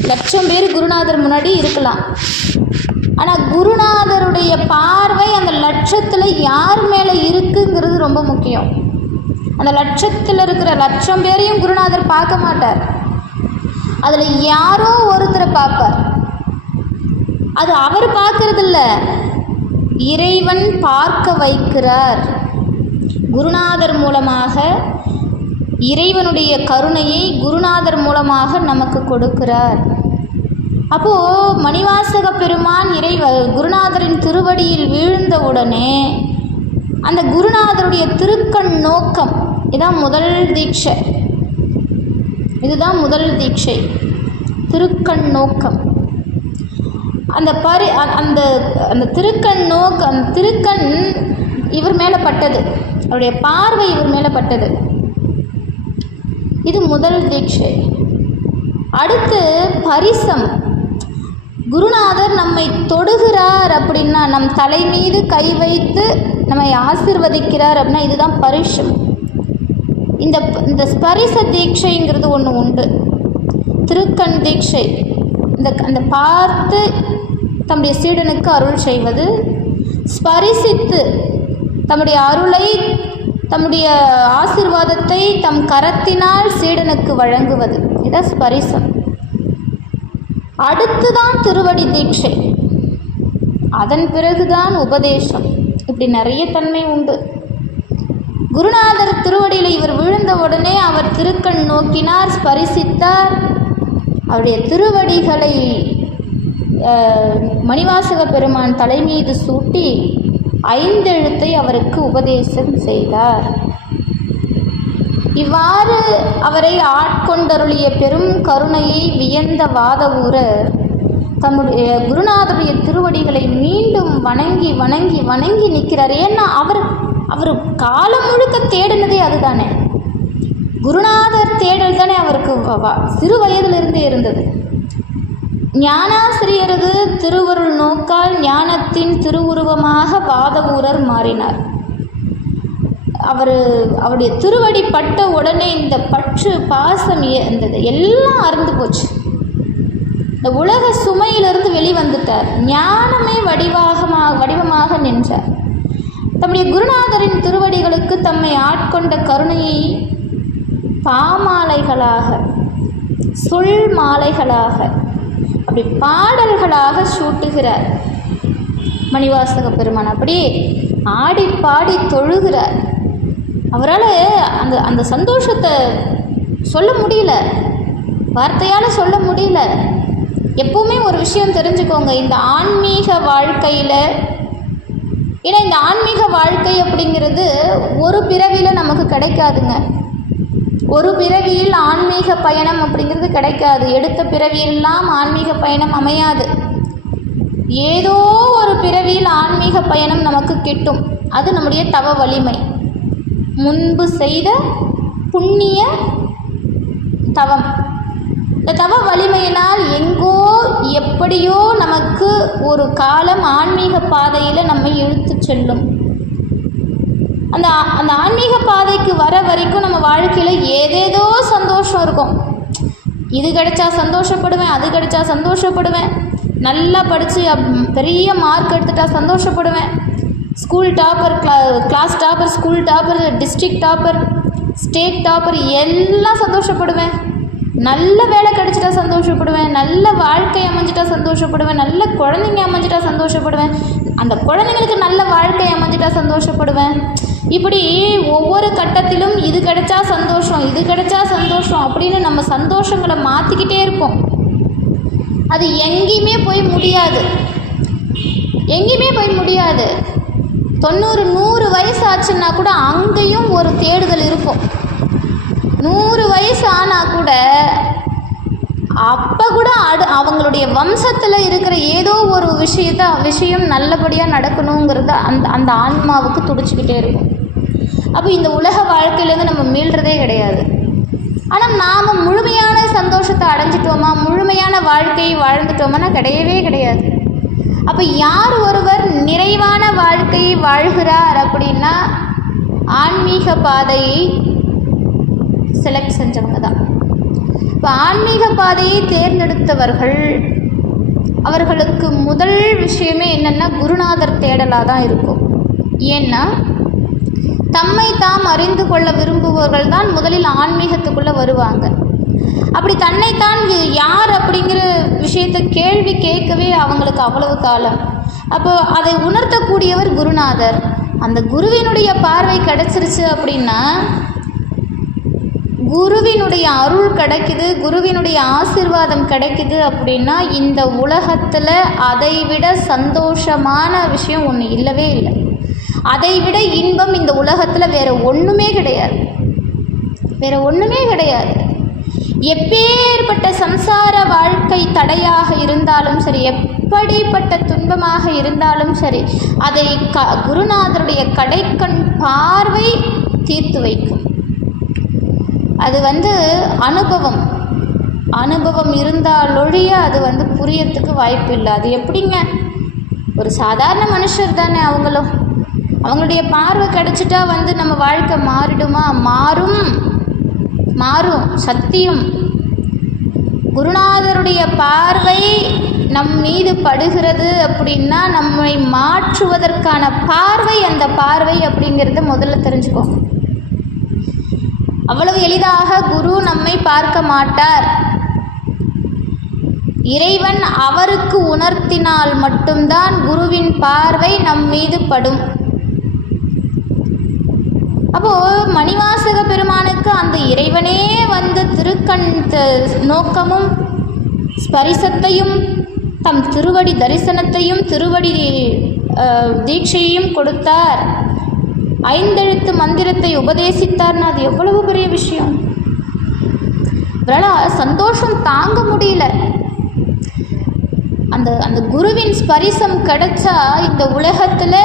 லட்சம் பேர் குருநாதர் முன்னாடி இருக்கலாம். ஆனால் குருநாதருடைய பார்வை அந்த லட்சத்தில் யார் மேலே இருக்குங்கிறது ரொம்ப முக்கியம். அந்த லட்சத்தில் இருக்கிற 1,00,000 பேரையும் குருநாதர் பார்க்க மாட்டார். அதில் யாரோ ஒருத்தரை பார்ப்பார். அது அவர் பார்க்கறதில்ல, இறைவன் பார்க்க வைக்கிறார். குருநாதர் மூலமாக இறைவனுடைய கருணையை குருநாதர் மூலமாக நமக்கு கொடுக்கிறார். அப்போது மணிவாசக பெருமான் குருநாதரின் திருவடியில் வீழ்ந்த உடனே அந்த குருநாதருடைய திருக்கண் நோக்கம், இதுதான் முதல் தீட்சை, திருக்கண் நோக்கம். அந்த திருக்கண் நோக்கம், அந்த திருக்கண் இவர் மேலே பட்டது, அவருடைய பார்வை இவர் மேலே பட்டது. இது முதல் தீட்சை. அடுத்து பரிசம். குருநாதர் நம்மை தொடுகிறார் அப்படின்னா, நம் தலை மீது கை வைத்து நம்மை ஆசிர்வதிக்கிறார் அப்படின்னா இதுதான் பரிசம். இந்த ஸ்பரிச தீட்சைங்கிறது ஒன்று உண்டு, திருக்கண் தீட்சை. அந்த பார்த்து தம்முடைய சீடனுக்கு அருள் செய்வது, ஸ்பரிசித்து தம்முடைய அருளை, தம்முடைய ஆசீர்வாதத்தை தம் கரத்தினால் சீடனுக்கு வழங்குவது, இதான் ஸ்பரிசம். அடுத்துதான் திருவடி தீட்சை, அதன் பிறகுதான் உபதேசம். இப்படி நிறைய தன்மை உண்டு. குருநாதர் திருவடியில் இவர் விழுந்த உடனே அவர் திருக்கண் நோக்கினார், ஸ்பரிசித்தார். அவருடைய திருவடிகளை மணிவாசக பெருமான் தலைமீது சூட்டி 5 எழுத்தை அவருக்கு உபதேசம் செய்தார். இவ்வாறு அவரை ஆட்கொண்டருளிய பெரும் கருணையை வியந்த வாதவூரர் தம்முடைய குருநாதருடைய திருவடிகளை மீண்டும் வணங்கி வணங்கி வணங்கி நிற்கிறார். ஏன்னா அவர் காலம் முழுக்க தேடினதே அதுதானே, குருநாதர் தேடல் தானே அவருக்கு சிறு வயதிலிருந்தே இருந்தது. ஞானாசிரியரது திருவருள் நோக்கால் ஞானத்தின் திருவுருவமாக வாதவூரர் மாறினார். அவருடைய திருவடி பட்ட உடனே இந்த பற்று பாசம் எல்லாம் அறுந்து போச்சு. இந்த உலக சுமையிலிருந்து வெளிவந்துட்டார். ஞானமே வடிவமாக நின்றார். தம்முடைய குருநாதரின் திருவடிகளுக்கு தம்மை ஆட்கொண்ட கருணையை பாமாலைகளாக, சொல் மாலைகளாக, அப்படி பாடல்களாக சூட்டுகிறார் மணிவாசக பெருமான். அப்படியே ஆடி பாடி தொழுகிறார். அவரால் அந்த சந்தோஷத்தை சொல்ல முடியல, வார்த்தையால் சொல்ல முடியல. எப்பவுமே ஒரு விஷயம் தெரிஞ்சுக்கோங்க, இந்த ஆன்மீக வாழ்க்கையில், ஏன்னா இந்த ஆன்மீக வாழ்க்கை அப்படிங்கிறது ஒரு பிறவியில் நமக்கு கிடைக்காதுங்க. ஒரு பிறவியில் ஆன்மீக பயணம் அப்படிங்கிறது கிடைக்காது. எடுத்த பிறவியெல்லாம் ஆன்மீக பயணம் அமையாது. ஏதோ ஒரு பிறவியில் ஆன்மீக பயணம் நமக்கு கிட்டும். அது நம்முடைய தவ வலிமை, முன்பு செய்த புண்ணிய தவம். இந்த தவ வலிமையினால் எங்கோ எப்படியோ நமக்கு ஒரு காலம் ஆன்மீக பாதையில் நம்மை இழுத்து செல்லும். அந்த ஆன்மீக பாதைக்கு வர வரைக்கும் நம்ம வாழ்க்கையில் ஏதேதோ சந்தோஷம் இருக்கும். இது கிடைச்சா சந்தோஷப்படுவேன், அது கிடைச்சா சந்தோஷப்படுவேன், நல்லா படித்து பெரிய மார்க் எடுத்துட்டா சந்தோஷப்படுவேன், school topper, class topper, school topper, district topper, state topper, எல்லாம் சந்தோஷப்படுவேன், நல்ல வேலை கிடைச்சிட்டா சந்தோஷப்படுவேன், நல்ல வாழ்க்கை அமைஞ்சிட்டா சந்தோஷப்படுவேன், நல்ல குழந்தைங்க அமைஞ்சிட்டா சந்தோஷப்படுவேன், அந்த குழந்தைங்களுக்கு நல்ல வாழ்க்கை அமைஞ்சிட்டா சந்தோஷப்படுவேன். இப்படி ஒவ்வொரு கட்டத்திலும் இது கிடைச்சா சந்தோஷம், இது கிடைச்சா சந்தோஷம் அப்படின்னு நம்ம சந்தோஷங்களை மாற்றிக்கிட்டே இருப்போம். அது எங்கேயுமே போய் முடியாது, எங்கேயுமே போய் முடியாது. 90, 100 வயசு ஆச்சுன்னா கூட அங்கேயும் ஒரு தேடுதல் இருக்கும். 100 வயசு ஆனால் கூட அப்போ கூட அவங்களுடைய வம்சத்தில் இருக்கிற ஏதோ ஒரு விஷயம் நல்லபடியாக நடக்கணுங்கிறது அந்த ஆன்மாவுக்கு துடிச்சிக்கிட்டே இருக்கும். அப்போ இந்த உலக வாழ்க்கையிலேருந்து நம்ம மீள்றதே கிடையாது. ஆனால் நாம் முழுமையான சந்தோஷத்தை அடைஞ்சிட்டோமா, முழுமையான வாழ்க்கையை வாழ்ந்துட்டோமானா கிடையவே கிடையாது. அப்போ யார் ஒருவர் நிறைவான வாழ்க்கையை வாழ்கிறார் அப்படின்னா ஆன்மீக பாதையை செலக்ட் செஞ்சவங்க தான். இப்போ ஆன்மீக பாதையை தேர்ந்தெடுத்தவர்கள் அவர்களுக்கு முதல் விஷயமே என்னென்னா குருநாதர் தேடலாக தான் இருக்கும். ஏன்னா தம்மை தாம் அறிந்து கொள்ள விரும்புபவர்கள் தான் முதலில் ஆன்மீகத்துக்குள்ளே வருவாங்க. அப்படி தன்னைத்தான் யார் அப்படிங்கிற விஷயத்தை கேள்வி கேட்கவே அவங்களுக்கு அவ்வளவு காலம். அப்போ அதை உணர்த்தக்கூடியவர் குருநாதர். அந்த குருவினுடைய பார்வை கிடைச்சிருச்சு அப்படின்னா, குருவினுடைய அருள் கிடைக்குது, குருவினுடைய ஆசீர்வாதம் கிடைக்குது அப்படின்னா, இந்த உலகத்தில் அதைவிட சந்தோஷமான விஷயம் ஒன்று இல்லவே இல்லை. அதைவிட இன்பம் இந்த உலகத்தில் வேறு ஒன்றுமே கிடையாது, வேறு ஒன்றுமே கிடையாது. எப்பேற்பட்ட சம்சார வாழ்க்கை தடையாக இருந்தாலும் சரி, எப்படிப்பட்ட துன்பமாக இருந்தாலும் சரி, அதை குருநாதருடைய கடைக்கண் பார்வை தீர்த்து வைக்கும். அது அனுபவம் இருந்தாலொழிய அது புரியறதுக்கு வாய்ப்பு இல்லை. அது எப்படிங்க, ஒரு சாதாரண மனுஷர் தானே அவங்களும். அவங்களுடைய பார்வை கிடைச்சிட்டா நம்ம வாழ்க்கை மாறிடுமா? மாறும், சத்தியம். குருநாதருடைய பார்வை நம் மீது படுகிறது அப்படின்னா, நம்மை மாற்றுவதற்கான பார்வை, அந்த பார்வை அப்படிங்கிறத முதல்ல தெரிஞ்சுக்கோங்க. அவ்வளவு எளிதாக குரு நம்மை பார்க்க மாட்டார். இறைவன் அவருக்கு உணர்த்தினால் மட்டும்தான் குருவின் பார்வை நம் மீது படும். அப்போது மணிவாசக பெருமானுக்கு அந்த இறைவனே திருக்கண் நோக்கமும் ஸ்பரிசத்தையும் தம் திருவடி தரிசனத்தையும் திருவடி தீட்சையையும் கொடுத்தார். 5 எழுத்து மந்திரத்தை உபதேசித்தார்னா அது எவ்வளவு பெரிய விஷயம். அவரால் சந்தோஷம் தாங்க முடியல. அந்த குருவின் ஸ்பரிசம் கிடைச்சா இந்த உலகத்தில்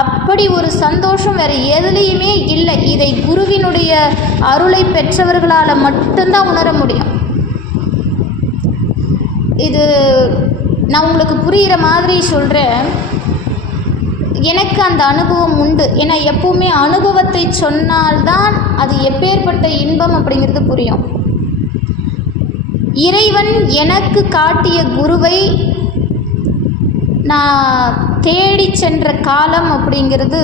அப்படி ஒரு சந்தோஷம் வேறு எதுலேயுமே இல்லை. இதை குருவினுடைய அருளை பெற்றவர்களால் மட்டும்தான் உணர முடியும். இது நான் உங்களுக்கு புரிகிற மாதிரி சொல்கிறேன். எனக்கு அந்த அனுபவம் உண்டு. ஏன்னா எப்பவுமே அனுபவத்தை சொன்னால்தான் அது எப்பேற்பட்ட இன்பம் அப்படிங்கிறது புரியும். இறைவன் எனக்கு காட்டிய குருவை நான் தேடி சென்ற காலம் அப்படிங்கிறது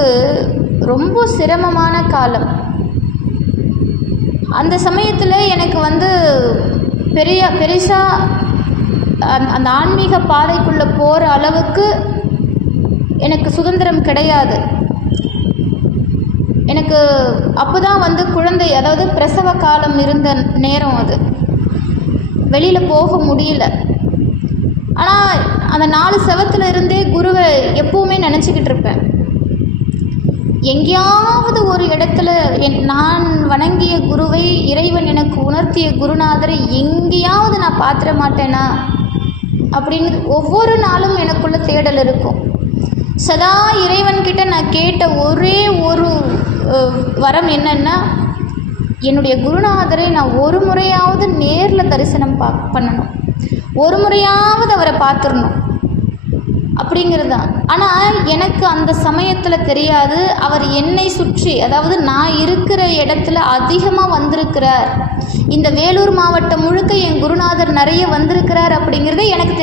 ரொம்ப சிரமமான காலம். அந்த சமயத்தில் எனக்கு பெருசாக அந்த ஆன்மீக பாதைக்குள்ளே போகிற அளவுக்கு எனக்கு சுதந்திரம் கிடையாது. எனக்கு அப்போ தான் குழந்தை, அதாவது பிரசவ காலம் இருந்த நேரம். அது வெளியில் போக முடியல. ஆனால் அந்த 4 செவத்தில் இருந்தே குருவை எப்பவுமே நினச்சிக்கிட்டு இருப்பேன். எங்கேயாவது ஒரு இடத்துல நான் வணங்கிய குருவை, இறைவன் எனக்கு உணர்த்திய குருநாதரை எங்கேயாவது நான் பார்த்துட மாட்டேனா அப்படின்னு ஒவ்வொரு நாளும் எனக்குள்ள தேடல் இருக்கும். சதா இறைவன்கிட்ட நான் கேட்ட ஒரே ஒரு வரம் என்னன்னா, என்னுடைய குருநாதரை நான் ஒரு முறையாவது நேரில் தரிசனம் பண்ணணும், ஒரு முறையாவது அவரை பார்த்துடணும் அப்படிங்கிறது தான். ஆனால் எனக்கு அந்த சமயத்தில் தெரியாது, அவர் என்னை சுற்றி, அதாவது நான் இருக்கிற இடத்துல அதிகமாக வந்திருக்கிறார். இந்த வேலூர் மாவட்டம் முழுக்க என் குருநாதர் நிறைய வந்திருக்கிறார் அப்படிங்கிறது எனக்கு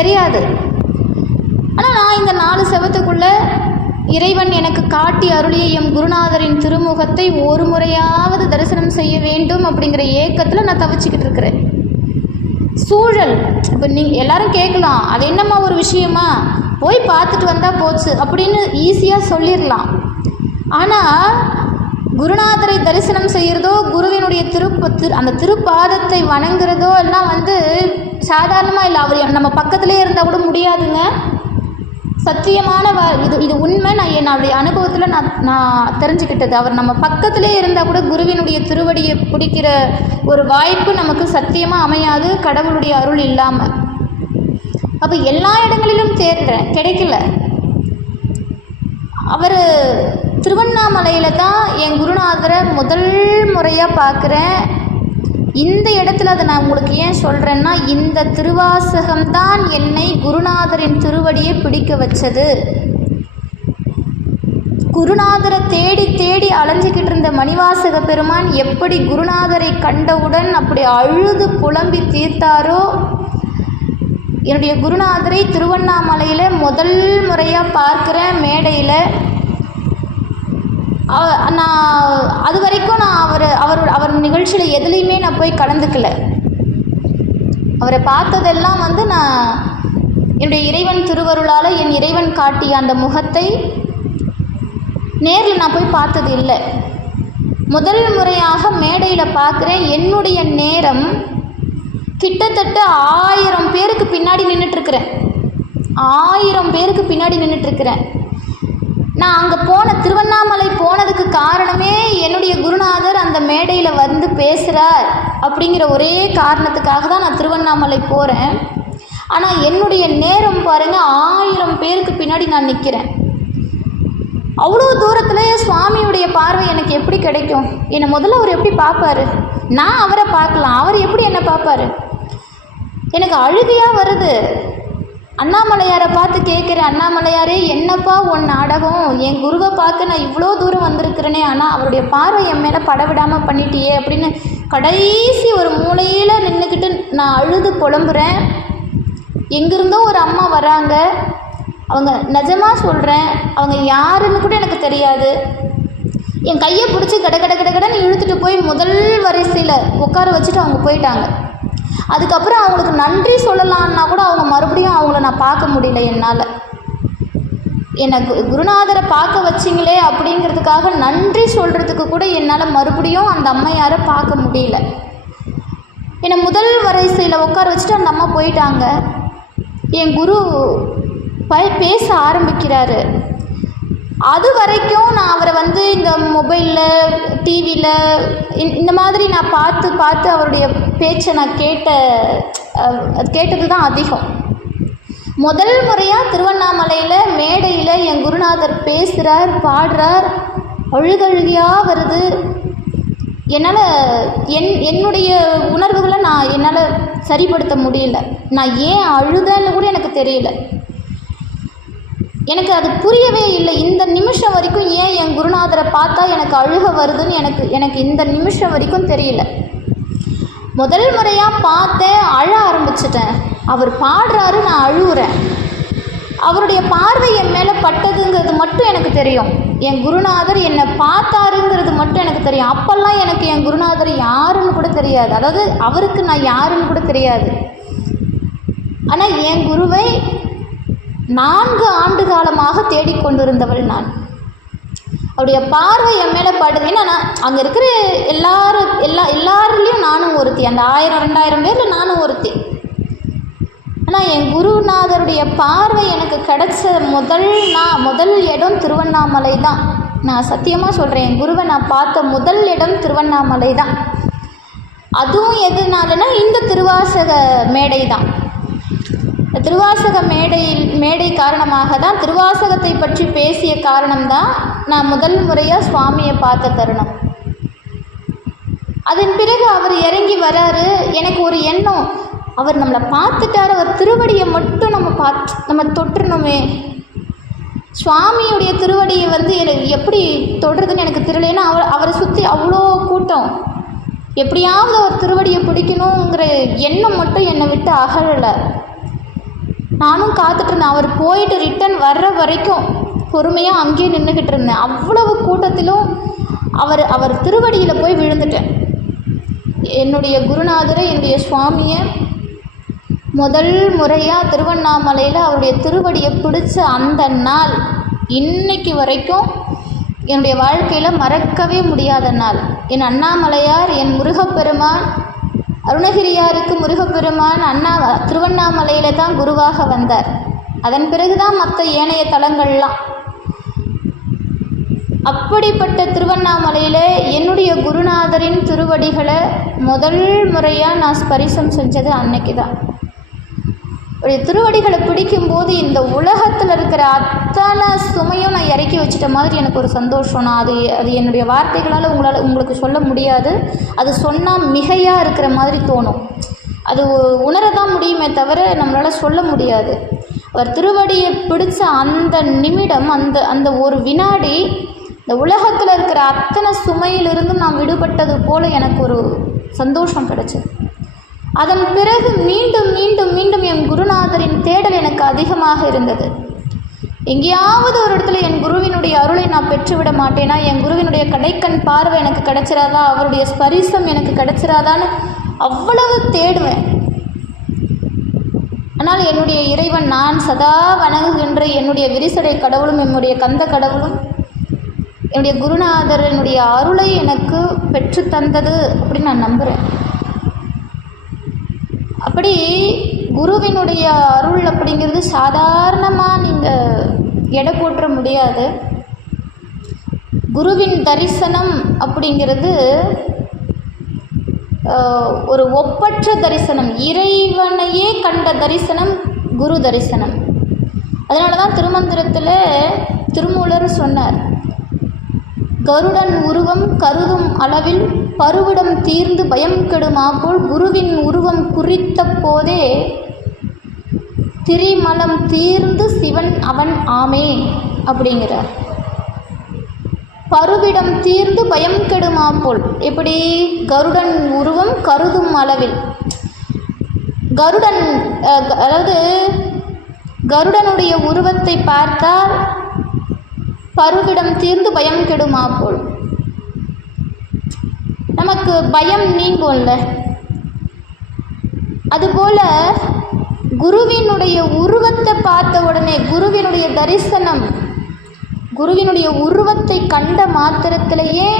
தெரியாது. ஆனால் நான் இந்த 4 செவத்துக்குள்ளே இறைவன் எனக்கு காட்டி அருளிய எம் குருநாதரின் திருமுகத்தை ஒரு முறையாவது தரிசனம் செய்ய வேண்டும் அப்படிங்கிற ஏக்கத்தில் நான் தவிச்சிக்கிட்டு இருக்கிறேன். சூழல் இப்போ எல்லாரும் கேட்கலாம், அது என்னம்மா ஒரு விஷயமா, போய் பார்த்துட்டு வந்தால் போச்சு அப்படின்னு ஈஸியாக சொல்லிடலாம். ஆனால் குருநாதரை தரிசனம் செய்கிறதோ, குருவினுடைய அந்த திருப்பாதத்தை வணங்குறதோ எல்லாம் சாதாரணமாக இல்லை. அவர் நம்ம பக்கத்திலே இருந்தால் கூட முடியாதுங்க. சத்தியமான இது உண்மை. நான் என்னுடைய அனுபவத்தில் நான் தெரிஞ்சுக்கிட்டது. அவர் நம்ம பக்கத்திலே இருந்தால் கூட குருவினுடைய திருவடியை பிடிக்கிற ஒரு வாய்ப்பு நமக்கு சத்தியமாக அமையாது, கடவுளுடைய அருள் இல்லாமல். அப்போ எல்லா இடங்களிலும் தேடுறேன், கிடைக்கல. அவர் திருவண்ணாமலையில் தான் என் குருநாதரை முதல் முறையாக பார்க்குறேன். இந்த இடத்துல அதை நான் உங்களுக்கு ஏன் சொல்கிறேன்னா, இந்த திருவாசகம்தான் என்னை குருநாதரின் திருவடியை பிடிக்க வச்சது. குருநாதரை தேடி தேடி அலைஞ்சிக்கிட்டு இருந்த மணிவாசக பெருமான் எப்படி குருநாதரை கண்டவுடன் அப்படி அழுது புலம்பி தீர்த்தாரோ, என்னுடைய குருநாதரை திருவண்ணாமலையில் முதல் முறையாக பார்க்குற மேடையில் நான் அது வரைக்கும் நான் அவர் நிகழ்ச்சியில் எதுலேயுமே நான் போய் கலந்துக்கல. அவரை பார்த்ததெல்லாம் நான் என்னுடைய இறைவன் திருவருளால் என் இறைவன் காட்டிய அந்த முகத்தை நேரில் நான் போய் பார்த்தது இல்லை. முதல் முறையாக மேடையில் பார்க்குறேன். என்னுடைய நேரம் கிட்டத்தட்ட 1000 பேருக்கு பின்னாடி நின்றுட்டுருக்கிறேன். 1000 பேருக்கு பின்னாடி நின்றுட்டுருக்கிறேன். நான் அங்கே திருவண்ணாமலை போனதுக்கு காரணமே என்னுடைய குருநாதர் அந்த மேடையில் வந்து பேசுகிறார் அப்படிங்கிற ஒரே காரணத்துக்காக தான் நான் திருவண்ணாமலை போகிறேன். ஆனால் என்னுடைய நேரம் பாருங்கள், 1000 பேருக்கு பின்னாடி நான் நிற்கிறேன். அவ்வளோ தூரத்தில் சுவாமியுடைய பார்வை எனக்கு எப்படி கிடைக்கும்? என்னை முதல்ல அவர் எப்படி பார்ப்பார்? நான் அவரை பார்க்கலாம், அவர் எப்படி என்னை பார்ப்பார்? எனக்கு அழுகையாக வருது. அண்ணாமலையாரை பார்த்து கேட்குறேன், அண்ணாமலையாரே என்னப்பா உன் நாடகம், என் குருவை பார்க்க நான் இவ்வளோ தூரம் வந்திருக்கிறேனே, ஆனால் அவருடைய பார்வை என் மேலே படவிடாமல் பண்ணிட்டியே அப்படின்னு கடைசி ஒரு மூலையில் நின்றுக்கிட்டு நான் அழுது புலம்புறேன். எங்கிருந்தோ ஒரு அம்மா வராங்க. அவங்க நிஜமாக சொல்கிறேன், அவங்க யாருன்னு கூட எனக்கு தெரியாது. என் கையை பிடிச்சி கடன்னு இழுத்துட்டு போய் முதல் வரிசையில் உட்கார வச்சுட்டு அவங்க போயிட்டாங்க. அதுக்கப்புறம் அவங்களுக்கு நன்றி சொல்லலான்னா கூட அவங்க மறுபடியும் அவங்கள நான் பார்க்க முடியல. என்னால் என்னை குருநாதரை பார்க்க வச்சிங்களே அப்படிங்கிறதுக்காக நன்றி சொல்கிறதுக்கு கூட என்னால் மறுபடியும் அந்த அம்மையாரை பார்க்க முடியல. என்னை முதல் வரிசையில் உட்கார வச்சுட்டு அந்த அம்மா போயிட்டாங்க. என் குரு பேச ஆரம்பிக்கிறாரு. அது வரைக்கும் நான் அவரை இந்த மொபைலில் டிவியில் இந்த மாதிரி நான் பார்த்து அவருடைய பேச்சை நான் கேட்டது தான் அதிகம். முதல் முறையாக திருவண்ணாமலையில் மேடையில் என் குருநாதர் பேசுகிறார், பாடுறார், அழுகழுகையாக வருது. என்னால் என்னுடைய உணர்வுகளை என்னால் சரிப்படுத்த முடியல. நான் ஏன் அழுதேன்னு கூட எனக்கு தெரியல. எனக்கு அது புரியவே இல்லை. இந்த நிமிஷம் வரைக்கும் ஏன் என் குருநாதரை பார்த்தா எனக்கு அழுக வருதுன்னு எனக்கு இந்த நிமிஷம் வரைக்கும் தெரியல. முதல் முறையாக பார்த்தேன், அழ ஆரம்பிச்சிட்டேன். அவர் பாடுறாரு, நான் அழுகுறேன். அவருடைய பார்வை என் மேலே பட்டதுங்கிறது மட்டும் எனக்கு தெரியும். என் குருநாதர் என்னை பார்த்தாருங்கிறது மட்டும் எனக்கு தெரியும். அப்போல்லாம் எனக்கு என் குருநாதர் யாருன்னு கூட தெரியாது. அதாவது அவருக்கு நான் யாருன்னு கூட தெரியாது. ஆனால் என் குருவை 4 ஆண்டு காலமாக தேடிக்கொண்டிருந்தவள் நான். அவருடைய பார்வை என் மேலே படுது. ஏன்னா நான் அங்கே இருக்கிற எல்லாருலேயும் நானும் ஒருத்தி. அந்த 1000-2000 பேரில் நானும் ஒருத்தி. ஆனால் என் குருநாதருடைய பார்வை எனக்கு கிடைச்ச முதல் இடம் திருவண்ணாமலை தான். நான் சத்தியமாக சொல்கிறேன், என் குருவை நான் பார்த்த முதல் இடம் திருவண்ணாமலை தான். அதுவும் எதுனாலனா இந்த திருவாசக மேடை தான். திருவாசக மேடை காரணமாக தான், திருவாசகத்தை பற்றி பேசிய காரணம்தான் நான் முதல் முறையாக சுவாமியை பார்த்த தருணம். அதன் பிறகு அவர் இறங்கி வராரு. எனக்கு ஒரு எண்ணம், அவர் நம்மளை பார்த்துட்டார், அவர் திருவடியை மட்டும் நம்ம தொட்டுறணுமே. சுவாமியுடைய திருவடியை எனக்கு எப்படி தொடுறதுன்னு எனக்கு தெரியல. ஏன்னா அவரை சுற்றி அவ்வளோ கூட்டம். எப்படியாவது அவர் திருவடியை பிடிக்கணுங்கிற எண்ணம் மட்டும் என்னை விட்டு அகழலை. நானும் காத்துட்ருந்தேன். அவர் போயிட்டு ரிட்டன் வர்ற வரைக்கும் பொறுமையாக அங்கேயே நின்றுக்கிட்டு இருந்தேன். அவ்வளவு கூட்டத்திலும் அவர் திருவடியில் போய் விழுந்துட்டேன். என்னுடைய குருநாதரை, என்னுடைய சுவாமியை முதல் முறையாக திருவண்ணாமலையில் அவருடைய திருவடியை பிடிச்ச அந்த நாள் இன்னைக்கு வரைக்கும் என்னுடைய வாழ்க்கையில் மறக்கவே முடியாத நாள். என் அண்ணாமலையார், என் முருகப்பெருமான், அருணகிரியாருக்கு முருகப்பெருமான் திருவண்ணாமலையில் தான் குருவாக வந்தார். அதன் பிறகு தான் மற்ற ஏனைய தலங்கள்லாம். அப்படிப்பட்ட திருவண்ணாமலையில் என்னுடைய குருநாதரின் திருவடிகளை முதல் முறையாக நான் ஸ்பரிசம் செஞ்சது அன்னைக்கு தான். ஒரு திருவடிகளை பிடிக்கும்போது இந்த உலகத்தில் இருக்கிற அத்தனை சுமையும் நான் இறக்கி வச்சிட்ட மாதிரி எனக்கு ஒரு சந்தோஷம். நான் அது என்னுடைய வார்த்தைகளால் உங்களுக்கு சொல்ல முடியாது. அது சொன்னால் மிகையாக இருக்கிற மாதிரி தோணும். அது உணர தான் முடியுமே தவிர நம்மளால் சொல்ல முடியாது. அவர் திருவடியை பிடிச்ச அந்த நிமிடம், அந்த அந்த ஒரு வினாடி, இந்த உலகத்தில் இருக்கிற அத்தனை சுமையிலிருந்தும் நான் விடுபட்டது போல் எனக்கு ஒரு சந்தோஷம் கிடைச்சது. அதன் பிறகு மீண்டும் மீண்டும் மீண்டும் என் குருநாதரின் தேடல் எனக்கு அதிகமாக இருந்தது. எங்கேயாவது ஒரு இடத்துல என் குருவினுடைய அருளை நான் பெற்றுவிட மாட்டேனா, என் குருவினுடைய கடைக்கண் பார்வை எனக்கு கிடைச்சிராதா, அவருடைய ஸ்பரிசம் எனக்கு கிடைச்சிராதான்னு அவ்வளவு தேடுவேன். ஆனால் என்னுடைய இறைவன், நான் சதா வணங்குகின்ற என்னுடைய விரிசடை கடவுளும் என்னுடைய கந்த கடவுளும் என்னுடைய குருநாதர் என்னுடைய அருளை எனக்கு பெற்று தந்தது அப்படின்னு நான் நம்புகிறேன். அப்படி குருவினுடைய அருள் அப்படிங்கிறது சாதாரணமாக நீங்கள் எடை போற்ற முடியாது. குருவின் தரிசனம் அப்படிங்கிறது ஒரு ஒப்பற்ற தரிசனம், இறைவனையே கண்ட தரிசனம் குரு தரிசனம். அதனால தான் திருமந்திரத்தில் திருமூலர் சொன்னார், கருடன் உருவம் கருதும் அளவில் பருவிடம் தீர்ந்து பயம் கெடுமாப்போல் குருவின் உருவம் குறித்த போதே திரிமலம் தீர்ந்து சிவன் அவன் ஆமே அப்படிங்கிறார். பருவிடம் தீர்ந்து பயம் கெடுமாப்போல், எப்படி? கருடன் உருவம் கருதும் அளவில். கருடன், அதாவது கருடனுடைய உருவத்தை பார்த்தால் பருவிடம் தீர்ந்து பயம் கெடுமாப்போல், நமக்கு பயம் நீங்கும்ல. அதுபோல குருவினுடைய உருவத்தை பார்த்த உடனே, குருவினுடைய தரிசனம், குருவினுடைய உருவத்தை கண்ட மாத்திரத்திலேயே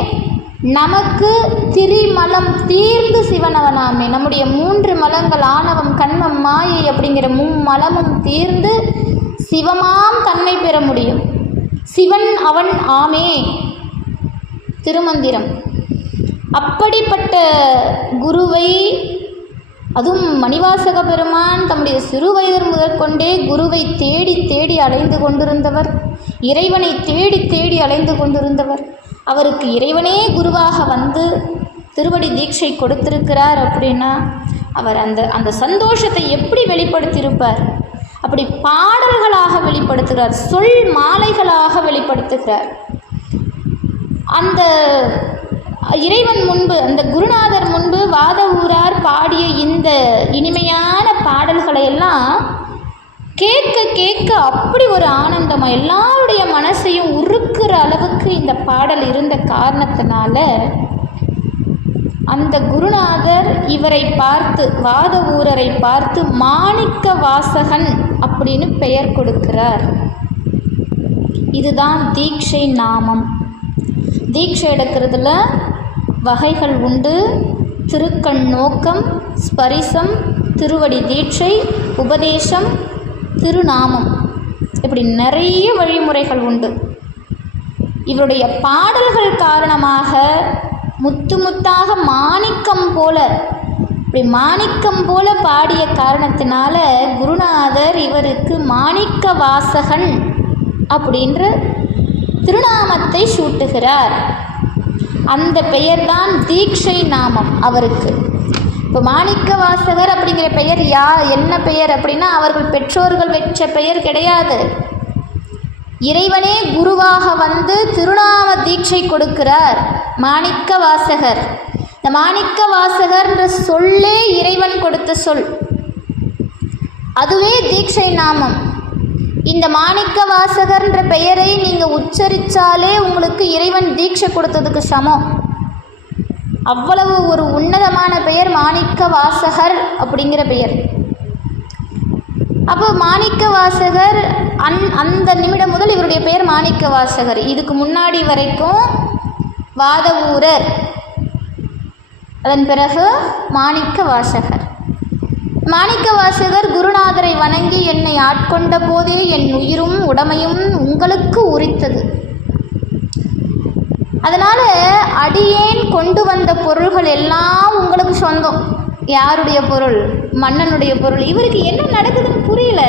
நமக்கு திரிமலம் தீர்ந்து சிவனவனாமே, நம்முடைய 3 மலங்கள் ஆணவம் கண்மம் மாயை அப்படிங்கிற மும்மலமும் தீர்ந்து சிவமாம் தன்மை பெற முடியும். சிவன் அவன் ஆமே திருமந்திரம். அப்படிப்பட்ட குருவை, அதுவும் மணிவாசக பெருமான் தம்முடைய சிறு வயது முதற்கொண்டே குருவை தேடி தேடி அலைந்து கொண்டிருந்தவர், இறைவனை தேடி தேடி அலைந்து கொண்டிருந்தவர். அவருக்கு இறைவனே குருவாக வந்து திருவடி தீட்சை கொடுத்திருக்கிறார் அப்படின்னா அவர் அந்த சந்தோஷத்தை எப்படி வெளிப்படுத்தியிருப்பார்? அப்படி பாடல்களாக வெளிப்படுத்துகிறார், சொல் மாலைகளாக வெளிப்படுத்துகிறார். அந்த இறைவன் முன்பு, அந்த குருநாதர் முன்பு வாத ஊரார் பாடிய இந்த இனிமையான பாடல்களை எல்லாம் கேட்க கேட்க அப்படி ஒரு ஆனந்தமா, எல்லாருடைய மனசையும் உருக்குற அளவுக்கு இந்த பாடல் இருந்த காரணத்தினால அந்த குருநாதர் இவரை பார்த்து, வாத ஊரரை பார்த்து மாணிக்க வாசகன் அப்படின்னு பெயர் கொடுக்கிறார். இதுதான் தீட்சை நாமம். தீட்சை எடுக்கிறதுல வகைகள் உண்டு. திருக்கண் நோக்கம், ஸ்பரிசம், திருவடி தீட்சை, உபதேசம், திருநாமம், இப்படி நிறைய வழிமுறைகள் உண்டு. இவருடைய பாடல்கள் காரணமாக முத்து முத்தாக மாணிக்கம் போல, இப்படி மாணிக்கம் போல பாடிய காரணத்தினால குருநாதர் இவருக்கு மாணிக்க வாசகன் அப்படின்ற திருநாமத்தை சூட்டுகிறார். அந்த பெயர்தான் தீட்சை நாமம் அவருக்கு. இப்போ மாணிக்க வாசகர் அப்படிங்கிற பெயர் என்ன பெயர் அப்படின்னா அவர்கள் பெற்றோர்கள் வச்ச பெயர் கிடையாது. இறைவனே குருவாக வந்து திருநாம தீட்சை கொடுக்கிறார் மாணிக்க வாசகர். இந்த மாணிக்க வாசகர்ன்ற சொல்லே இறைவன் கொடுத்த சொல், அதுவே தீட்சை நாமம். இந்த மாணிக்க வாசகர்ன்ற பெயரை நீங்கள் உச்சரித்தாலே உங்களுக்கு இறைவன் தீட்சை கொடுத்ததுக்கு சமம். அவ்வளவு ஒரு உன்னதமான பெயர் மாணிக்க வாசகர் அப்படிங்கிற பெயர். அப்போ மாணிக்க வாசகர் அந்த நிமிடம் முதல் இவருடைய பெயர் மாணிக்க வாசகர். இதுக்கு முன்னாடி வரைக்கும் வாத ஊரர், அதன் பிறகு மாணிக்க வாசகர். மாணிக்க வாசகர் குருநாதரை வணங்கி என்னை ஆட்கொண்ட போதே என் உயிரும் உடமையும் உங்களுக்கு உரித்தது. அதனால் அடியேன் கொண்டு வந்த பொருள்கள் எல்லாம் உங்களுக்கு சொந்தம். யாருடைய பொருள்? மன்னனுடைய பொருள். இவருக்கு என்ன நடக்குதுன்னு புரியல.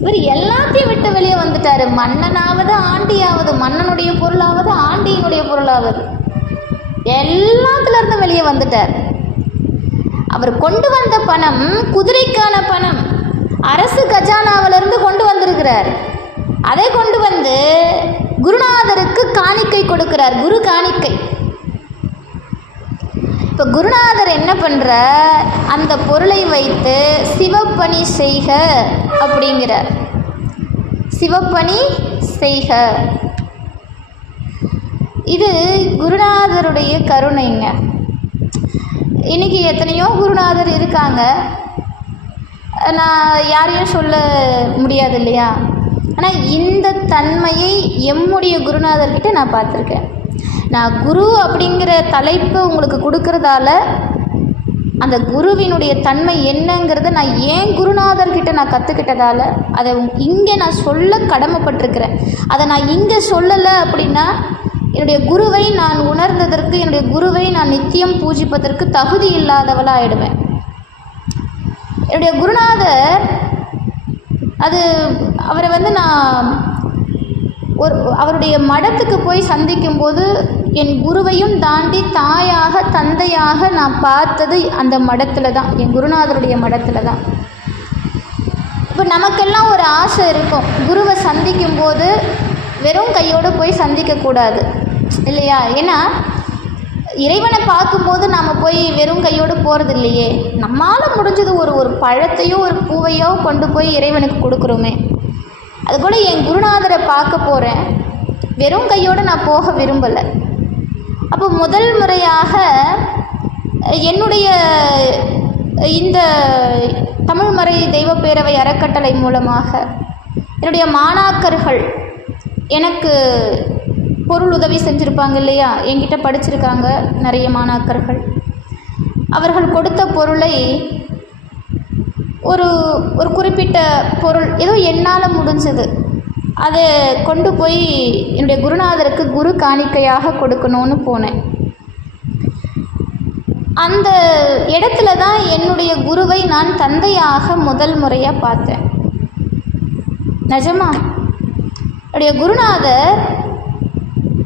இவர் எல்லாத்தையும் விட்டு வெளியே வந்துட்டார். மன்னனாவது ஆண்டியாவது, மன்னனுடைய பொருளாவது ஆண்டியினுடைய பொருளாவது, எல்லாத்துலேருந்து வெளியே வந்துட்டார். அவர் கொண்டு வந்த பணம் குதிரைக்கான பணம். அரசு கஜானாவிலிருந்து கொண்டு வந்திருக்கிறார். அதை கொண்டு வந்து குருநாதருக்கு காணிக்கை கொடுக்கிறார், குரு காணிக்கை. இப்போ குருநாதர் என்ன பண்ணுறார், அந்த பொருளை வைத்து சிவப்பணி செய்க அப்படிங்கிறார். சிவப்பணி செய்க. இது குருநாதருடைய கருணைங்க. இன்றைக்கி எத்தனையோ குருநாதர் இருக்காங்க, நான் யாரையும் சொல்ல முடியாது இல்லையா. ஆனால் இந்த தன்மையை எம்முடைய குருநாதர்கிட்ட நான் பார்த்துருக்கேன். நான் குரு அப்படிங்கிற தலைப்பு உங்களுக்கு கொடுக்கறதால அந்த குருவினுடைய தன்மை என்னங்கிறத நான் ஏன் குருநாதர்கிட்ட நான் கற்றுக்கிட்டதால அதை இங்கே நான் சொல்ல கடமைப்பட்டிருக்கிறேன். அதை நான் இங்கே சொல்லலை அப்படின்னா என்னுடைய குருவை நான் உணர்ந்ததற்கு, என்னுடைய குருவை நான் நித்தியம் பூஜிப்பதற்கு தகுதி இல்லாதவளாக ஆகிடுவேன். என்னுடைய குருநாதர் அவரை நான் அவருடைய மடத்துக்கு போய் சந்திக்கும்போது என் குருவையும் தாண்டி தாயாக தந்தையாக நான் பார்த்தது அந்த மடத்தில் தான், என் குருநாதருடைய மடத்தில் தான். இப்போ நமக்கெல்லாம் ஒரு ஆசை இருக்கும், குருவை சந்திக்கும்போது வெறும் கையோடு போய் சந்திக்கக்கூடாது இல்லையா. ஏன்னா இறைவனை பார்க்கும்போது நாம் போய் வெறும் கையோடு போகிறது இல்லையே, நம்மளால் முடிஞ்சது ஒரு பழத்தையோ ஒரு பூவையோ கொண்டு போய் இறைவனுக்கு கொடுக்குறோமே. அதுபோல் என் குருநாதரை பார்க்க போகிறேன், வெறும் கையோடு நான் போக விரும்பலை. அப்போ முதல் முறையாக என்னுடைய இந்த தமிழ்மறை தெய்வப்பேரவை அறக்கட்டளை மூலமாக என்னுடைய மாணாக்கர்கள் எனக்கு பொருள் உதவி செஞ்சுருப்பாங்க இல்லையா, என்கிட்ட படிச்சிருக்காங்க நிறைய மாணாக்கர்கள். அவர்கள் கொடுத்த பொருளை ஒரு குறிப்பிட்ட பொருள் ஏதோ என்னால் முடிஞ்சது அதை கொண்டு போய் என்னுடைய குருநாதருக்கு குரு காணிக்கையாக கொடுக்கணும்னு போனேன். அந்த இடத்துல தான் என்னுடைய குருவை நான் தந்தையாக முதல் முறையாக பார்த்தேன். நிஜமா என்னுடைய குருநாதர்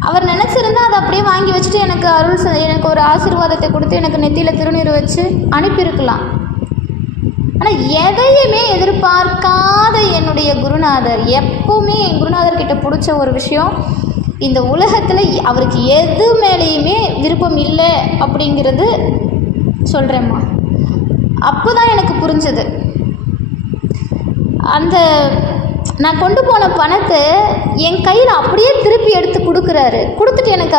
அவர் நினச்சிருந்தா அதை அப்படியே வாங்கி வச்சுட்டு எனக்கு ஒரு ஆசீர்வாதத்தை கொடுத்து எனக்கு நெத்தியில் திருநீர் வச்சு அனுப்பியிருக்கலாம். ஆனால் எதையுமே எதிர்பார்க்காத என்னுடைய குருநாதர், எப்போவுமே என் குருநாதர்கிட்ட பிடிச்ச ஒரு விஷயம், இந்த உலகத்தில் அவருக்கு எது மேலேயுமே விருப்பம் இல்லை அப்படிங்கிறது சொல்கிறேம்மா. அப்போ தான் எனக்கு புரிஞ்சது. அந்த நான் கொண்டு போன பணத்தை என் கையில் அப்படியே திருப்பி எடுத்து கொடுத்துட்டு எனக்கு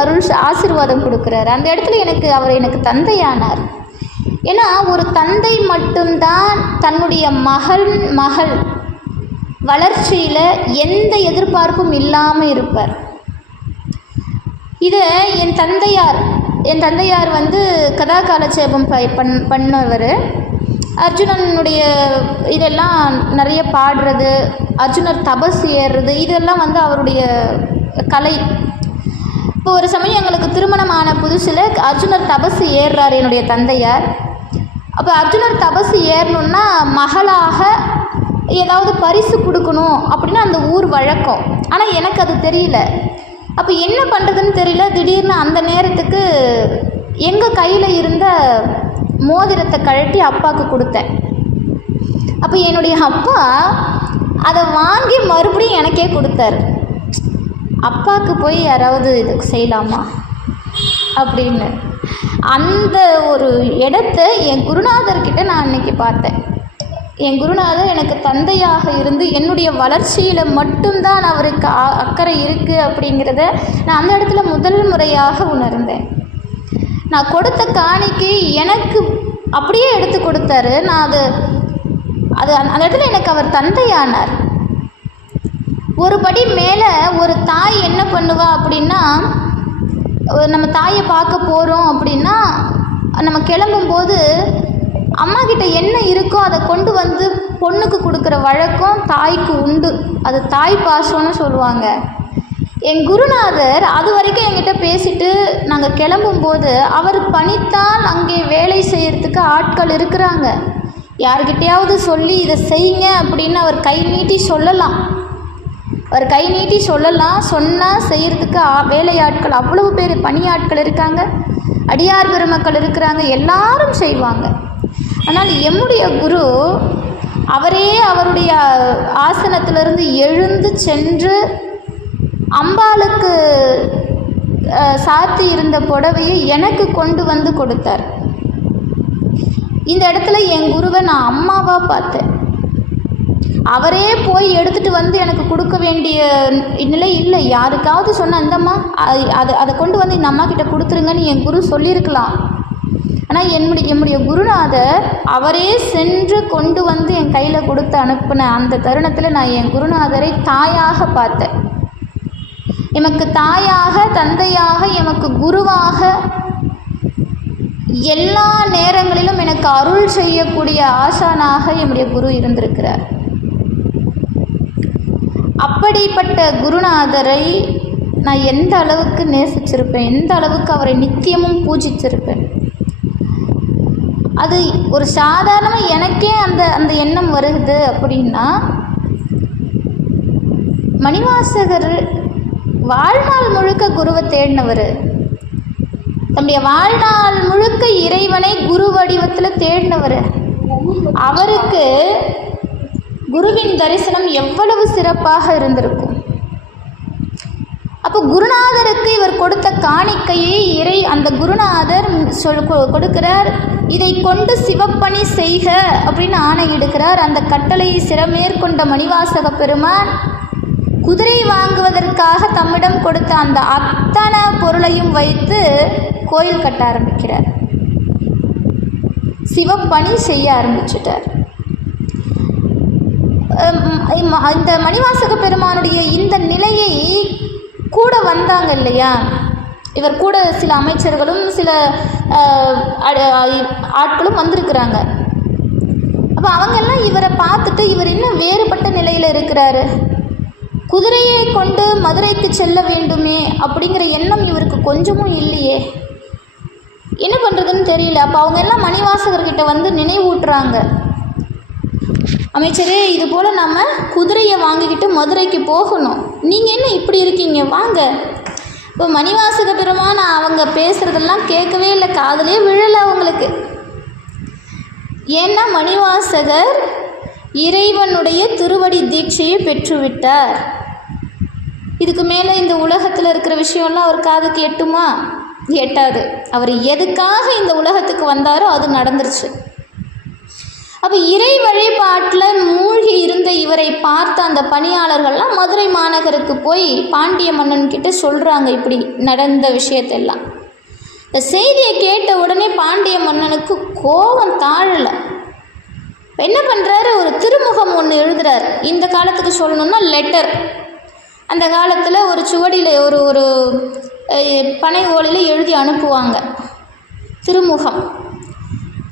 ஆசீர்வாதம் கொடுக்குறாரு. அந்த இடத்துல அவர் எனக்கு தந்தையானார். ஏன்னா ஒரு தந்தை மட்டும்தான் தன்னுடைய மகள் வளர்ச்சியில் எந்த எதிர்பார்ப்பும் இல்லாமல் இருப்பார். இதை என் தந்தையார் கதா காலட்சேபம் பண்ணவர். அர்ஜுனனுடைய இதெல்லாம் நிறைய பாடுறது, அர்ஜுனர் தபஸ் ஏறுறது, இதெல்லாம் அவருடைய கலை. இப்போ ஒரு சமயம் எங்களுக்கு திருமணமான புதுசில் அர்ஜுனர் தபஸ் ஏறுறார் என்னுடைய தந்தையார். அப்போ அர்ஜுனர் தபஸ் ஏறணுன்னா மகளாக ஏதாவது பரிசு கொடுக்கணும் அப்படின்னு அந்த ஊர் வழக்கம். ஆனால் எனக்கு அது தெரியல. அப்போ என்ன பண்ணுறதுன்னு தெரியல. திடீர்னு அந்த நேரத்துக்கு எங்கள் கையில் இருந்த மோதிரத்தை கழட்டி அப்பாவுக்கு கொடுத்தேன். அப்போ என்னுடைய அப்பா அதை வாங்கி மறுபடியும் எனக்கே கொடுத்தாரு. அப்பாவுக்கு போய் யாராவது இது செய்யலாமா அப்படின்னு அந்த ஒரு இடத்த என் குருநாதர்கிட்ட நான் அன்னைக்கு பார்த்தேன். என் குருநாதர் எனக்கு தந்தையாக இருந்து என்னுடைய வளர்ச்சியில் மட்டும்தான் அவருக்கு அக்கறை இருக்குது அப்படிங்கிறத நான் அந்த இடத்துல முதல் முறையாக உணர்ந்தேன். நான் கொடுத்த காணிக்கை எனக்கு அப்படியே எடுத்து கொடுத்தாரு. நான் அது அந்த இடத்துல எனக்கு அவர் தந்தையானார். ஒரு படி மேலே ஒரு தாய் என்ன பண்ணுவா அப்படின்னா, நம்ம தாயை பார்க்க போகிறோம் அப்படின்னா நம்ம கிளம்பும்போது அம்மா கிட்ட என்ன இருக்கோ அதை கொண்டு வந்து பொண்ணுக்கு கொடுக்குற வழக்கம் தாய்க்கு உண்டு. அது தாய் பாசம்னு சொல்லுவாங்க. என் குருநாதர் அது வரைக்கும் என்கிட்ட பேசிட்டு நாங்கள் கிளம்பும்போது அவர் பணித்தால் அங்கே வேலை செய்கிறதுக்கு ஆட்கள் இருக்கிறாங்க, யார்கிட்டையாவது சொல்லி இதை செய்யுங்க அப்படின்னு அவர் கை நீட்டி சொல்லலாம். சொன்னால் செய்கிறதுக்கு வேலையாட்கள் அவ்வளவு பேர் பணியாட்கள் இருக்காங்க, அடியார் பெருமக்கள் இருக்கிறாங்க, எல்லாரும் செய்வாங்க. ஆனால் எம்முடைய குரு அவரே அவருடைய ஆசனத்திலிருந்து எழுந்து சென்று அம்பாளுக்கு சாத்தி இருந்த புடவையை எனக்கு கொண்டு வந்து கொடுத்தார். இந்த இடத்துல என் குருவை நான் அம்மாவாக பார்த்தேன். அவரே போய் எடுத்துகிட்டு வந்து எனக்கு கொடுக்க வேண்டிய நிலை இல்லை. யாருக்காவது சொன்ன அந்தம்மா அதை கொண்டு வந்து இந்த அம்மா கிட்ட கொடுத்துருங்கன்னு என் குரு சொல்லியிருக்கலாம். ஆனால் என்னுடைய குருநாதர் அவரே சென்று கொண்டு வந்து என் கையில் கொடுத்து அனுப்பின அந்த தருணத்தில் நான் என் குருநாதரை தாயாக பார்த்தேன். எமக்கு தாயாக, தந்தையாக, எமக்கு குருவாக, எல்லா நேரங்களிலும் எனக்கு அருள் செய்யக்கூடிய ஆசானாக என்னுடைய குரு இருந்திருக்கிறார். அப்படிப்பட்ட குருநாதரை நான் எந்த அளவுக்கு நேசிச்சிருப்பேன், எந்த அளவுக்கு அவரை நித்தியமும் பூஜிச்சிருப்பேன். அது ஒரு சாதாரணமாக எனக்கே அந்த எண்ணம் வருது அப்படின்னா, மணிவாசகர் வாழ்நாள் முழுக்க குருவை தேடினவர், தம்முடைய வாழ்நாள் முழுக்க இறைவனை குரு வடிவத்தில் தேடினவர். அவருக்கு குருவின் தரிசனம் எவ்வளவு சிறப்பாக இருந்திருக்கும். அப்போ குருநாதருக்கு இவர் கொடுத்த காணிக்கையை அந்த குருநாதர் கொடுக்கிறார். இதை கொண்டு சிவப்பணி செய்க அப்படின்னு ஆணையிடுகிறார். அந்த கட்டளையை சிறமேற்கொண்ட மணிவாசக பெருமான் குதிரை வாங்குவதற்காக தம்மிடம் கொடுத்த அந்த அத்தனை பொருளையும் வைத்து கோயில் கட்ட ஆரம்பிக்கிறார். சிவப்பணி செய்ய ஆரம்பிச்சிட்டார். இந்த மணிவாசக பெருமானுடைய இந்த நிலையை கூட வந்தாங்க இல்லையா, இவர் கூட சில அமைச்சர்களும் சில ஆட்களும் வந்திருக்கிறாங்க. அப்போ அவங்கெல்லாம் இவரை பார்த்துட்டு இவர் இன்னும் வேறுபட்ட நிலையில் இருக்கிறாரு, குதிரையை கொண்டு மதுரைக்கு செல்ல வேண்டுமே அப்படிங்கிற எண்ணம் இவருக்கு கொஞ்சமும் இல்லையே, என்ன பண்ணுறதுன்னு தெரியல. அப்போ அவங்க எல்லாம் மணிவாசகர்கிட்ட வந்து நினைவூட்டுறாங்க, அமைச்சரே இது போல் நம்ம குதிரையை வாங்கிக்கிட்டு மதுரைக்கு போகணும், நீங்கள் என்ன இப்படி இருக்கீங்க, வாங்க. இப்போ மணிவாசக பெருமான் அவங்க பேசுகிறதெல்லாம் கேட்கவே இல்லை, காதலே விழலை அவங்களுக்கு. ஏன்னா மணிவாசகர் இறைவனுடைய திருவடி தீட்சையை பெற்றுவிட்டார். இதுக்கு மேலே இந்த உலகத்தில் இருக்கிற விஷயம்லாம் அவர் காதுக்கு எட்டுமா? எட்டாது. அவர் எதுக்காக இந்த உலகத்துக்கு வந்தாரோ அது நடந்துருச்சு. அப்போ இறை வழிபாட்டில் மூழ்கி இருந்த இவரை பார்த்த அந்த பணியாளர்கள்லாம் மதுரை மாநகருக்கு போய் பாண்டிய மன்னன் கிட்ட சொல்கிறாங்க இப்படி நடந்த விஷயத்தெல்லாம். இந்த செய்தியை கேட்ட உடனே பாண்டிய மன்னனுக்கு கோபம் தாழலை. என்ன பண்ணுறாரு, ஒரு திருமுகம் ஒன்று எழுதுறார். இந்த காலத்துக்கு சொல்லணும்னா லெட்டர். அந்த காலத்தில் ஒரு சுவடியில் ஒரு பனை ஓலையில் எழுதி அனுப்புவாங்க, திருமுகம்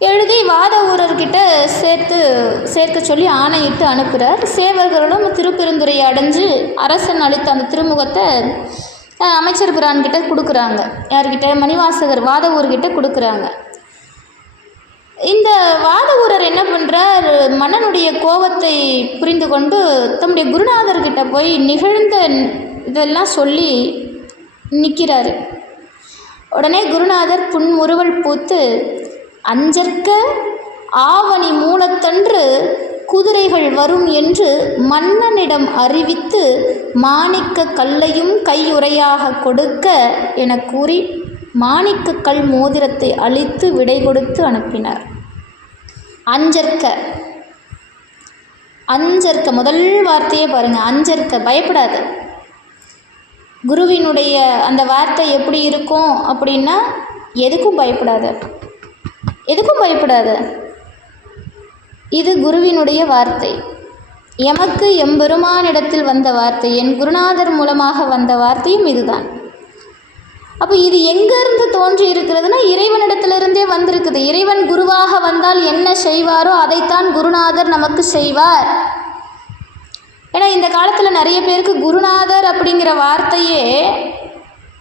எழுதி வாத ஊரர்கிட்ட சேர்க்க சொல்லி ஆணையிட்டு அனுப்புகிறார். சேவர்களும் திருப்பெருந்துறையை அடைஞ்சு அரசன் அளித்த அந்த திருமுகத்தை அமைச்சர் பிரான்கிட்ட கொடுக்குறாங்க. யார்கிட்ட? மணிவாசகர் வாத ஊர்கிட்ட கொடுக்குறாங்க. இந்த வாத ஊரர் என்ன பண்ணுறார், மன்னனுடைய கோபத்தை புரிந்து கொண்டு தம்முடைய குருநாதர்கிட்ட போய் நிகழ்ந்த இதெல்லாம் சொல்லி நிற்கிறாரு. உடனே குருநாதர் புன்முறுவல் பூத்து, அஞ்சற்க ஆவணி மூலத்தன்று குதிரைகள் வரும் என்று மன்னனிடம் அறிவித்து மாணிக்க கல்லையும் கையுறையாக கொடுக்க என கூறி மாணிக்க கல் மோதிரத்தை அளித்து விடை கொடுத்து அனுப்பினார். அஞ்சற்க, அஞ்சற்க முதல் வார்த்தையே பாருங்கள், அஞ்சற்க, பயப்படாது. குருவினுடைய அந்த வார்த்தை எப்படி இருக்கும் அப்படின்னா, எதுக்கும் பயப்படாது, எதுக்கும் பயப்படாத. இது குருவினுடைய வார்த்தை, எமக்கு எம்பெருமானிடத்தில் வந்த வார்த்தை, என் குருநாதர் மூலமாக வந்த வார்த்தையும் இதுதான். அப்போ இது எங்கேருந்து தோன்றி இருக்கிறதுனா இறைவனிடத்திலிருந்தே வந்திருக்குது. இறைவன் குருவாக வந்தால் என்ன செய்வாரோ அதைத்தான் குருநாதர் நமக்கு செய்வார். ஏன்னா இந்த காலத்தில் நிறைய பேருக்கு குருநாதர் அப்படிங்கிற வார்த்தையே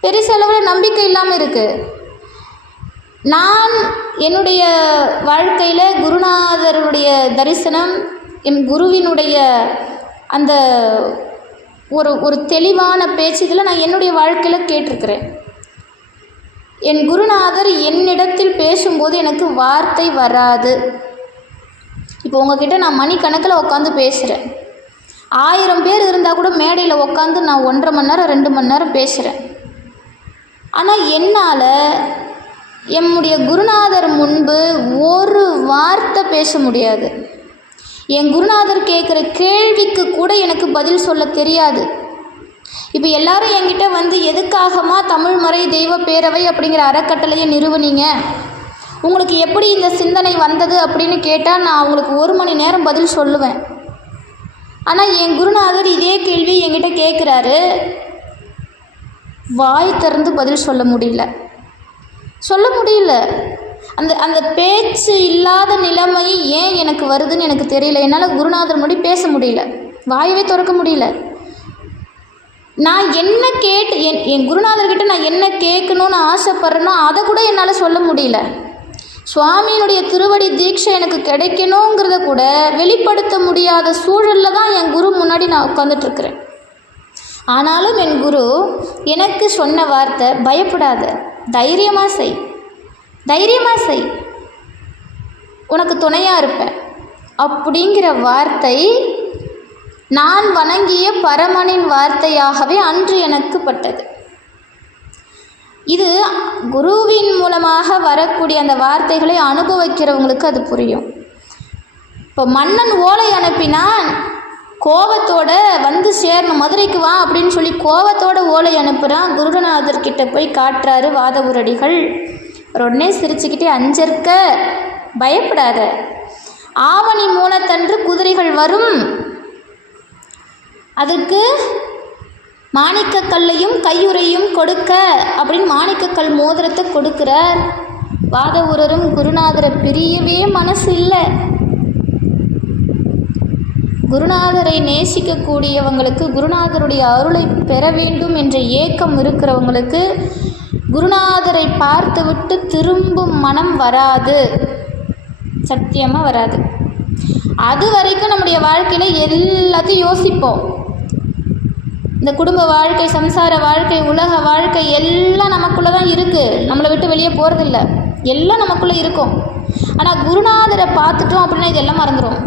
பெருசளவில் நம்பிக்கை இல்லாமல் இருக்குது. நான் என்னுடைய வாழ்க்கையில் குருநாதருடைய தரிசனம், என் குருவினுடைய அந்த ஒரு தெளிவான பேச்சு இதில் நான் என்னுடைய வாழ்க்கையில் கேட்டிருக்கிறேன். என் குருநாதர் என்னிடத்தில் பேசும்போது எனக்கு வார்த்தை வராது. இப்போ உங்ககிட்ட நான் மணிக்கணக்கில் உட்காந்து பேசுகிறேன். 1000 பேர் இருந்தால் கூட மேடையில் உட்காந்து நான் 1.5 மணி நேரம் 2 மணி நேரம் பேசுகிறேன். ஆனால் என்னால் என்னுடைய குருநாதர் முன்பு ஒரு வார்த்தை பேச முடியாது. என் குருநாதர் கேட்குற கேள்விக்கு கூட எனக்கு பதில் சொல்ல தெரியாது. இப்போ எல்லாரும் என்கிட்ட வந்து எதுக்காகமா தமிழ்மறை தெய்வ பேரவை அப்படிங்கிற அறக்கட்டளையை நிறுவனீங்க, உங்களுக்கு எப்படி இந்த சிந்தனை வந்தது அப்படின்னு கேட்டால் நான் அவங்களுக்கு 1 மணி நேரம் பதில் சொல்லுவேன். ஆனால் என் குருநாதர் இதே கேள்வி என்கிட்ட கேட்குறாரு, வாய் திறந்து பதில் சொல்ல முடியல. அந்த பேச்சு இல்லாத நிலைமை ஏன் எனக்கு வருதுன்னு எனக்கு தெரியல. என்னால் குருநாதர் முன்னாடி பேச முடியல, வாயவே திறக்க முடியல. நான் என்ன கேட்டு என் குருநாதர்கிட்ட நான் என்ன கேட்கணும்னு ஆசைப்பட்றேனோ அதை கூட என்னால் சொல்ல முடியல. சுவாமியினுடைய திருவடி தீட்சை எனக்கு கிடைக்கணுங்கிறத கூட வெளிப்படுத்த முடியாத சூழலில் தான் என் குரு முன்னாடி நான் உட்காந்துட்ருக்கிறேன். ஆனாலும் என் குரு எனக்கு சொன்ன வார்த்தை, பயப்படாத, தைரியமாக செய், உனக்கு துணையாக இருப்பேன் அப்படிங்கிற வார்த்தை நான் வணங்கிய பரமனின் வார்த்தையாகவே அன்று எனக்கு பட்டது. இது குருவின் மூலமாக வரக்கூடிய அந்த வார்த்தைகளை அனுபவிக்கிறவங்களுக்கு அது புரியும். இப்போ மன்னன் ஓலை அனுப்பினான், கோபத்தோட வந்து சேரணும், மதுரைக்கு வா அப்படின்னு சொல்லி கோபத்தோட ஓலை அனுப்புகிறான். குருநாதர்கிட்ட போய் காட்டுறாரு வாதவூரடிகள். உடனே சிரிச்சுக்கிட்டே, அஞ்சற்க, பயப்படாத, ஆவணி மூலத்தன்று குதிரைகள் வரும், அதுக்கு மாணிக்கக்கல்லையும் கையுறையும் கொடுக்க அப்படின்னு மாணிக்கக்கல் மோதிரத்தை கொடுக்கிறார். வாதவூரரும் குருநாதரை பிரியவே மனசு இல்லை. குருநாதரை நேசிக்கக்கூடியவங்களுக்கு, குருநாதருடைய அருளை பெற வேண்டும் என்ற ஏக்கம் இருக்கிறவங்களுக்கு குருநாதரை பார்த்துவிட்டு திரும்பும் மனம் வராது, சத்தியமாக வராது. அது வரைக்கும் நம்முடைய வாழ்க்கையில் எல்லாத்தையும் யோசிப்போம். இந்த குடும்ப வாழ்க்கை, சம்சார வாழ்க்கை, உலக வாழ்க்கை எல்லாம் நமக்குள்ளே தான் இருக்குது, நம்மளை விட்டு வெளியே போகிறதில்ல, எல்லாம் நமக்குள்ளே இருக்கும். ஆனால் குருநாதரை பார்த்துட்டோம் அப்படின்னா இதெல்லாம் மறந்துடும்.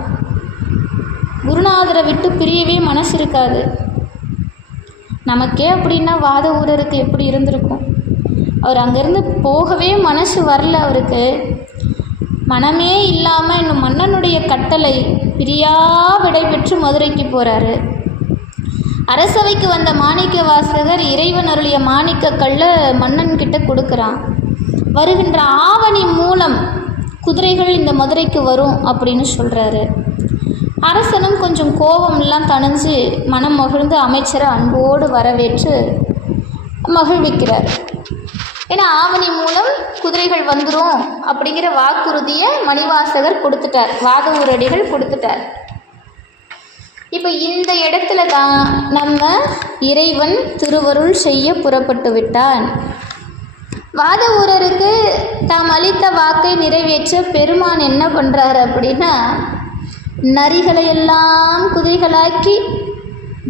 குருநாதரை விட்டு பிரியவே மனசு இருக்காது. நமக்கே அப்படின்னா வாதவூரருக்கு எப்படி இருந்திருக்கும்? அவர் அங்கேருந்து போகவே மனசு வரல. அவருக்கு மனமே இல்லாமல் இன்னும் மன்னனுடைய கட்டளை பிரியா விடை பெற்று மதுரைக்கு போகிறாரு. அரசவைக்கு வந்த மாணிக்க வாசகர் இறைவன் அருளிய மாணிக்கக்கல்ல மன்னன்கிட்ட கொடுக்குறான். வருகின்ற ஆவணி மூலம் குதிரைகள் இந்த மதுரைக்கு வரும் அப்படின்னு சொல்கிறாரு. அரசனும் கொஞ்சம் கோபம்லாம் தணிஞ்சு மனம் மகிழ்ந்து அமைச்சரை அன்போடு வரவேற்று மகிழ்விக்கிறார். ஏன்னா ஆவணி மூலம் குதிரைகள் வந்துடும் அப்படிங்கிற வாக்குறுதியை மணிவாசகர் கொடுத்துட்டார், வாதவூரடிகள் கொடுத்துட்டார். இப்போ இந்த இடத்துல தான் நம்ம இறைவன் திருவருள் செய்ய புறப்பட்டு விட்டான். வாதவூரருக்கு தாம் அளித்த வாக்கை நிறைவேற்ற பெருமான் என்ன பண்ணுறாரு அப்படின்னா, நரிகளை எல்லாம் குதிரைகளாக்கி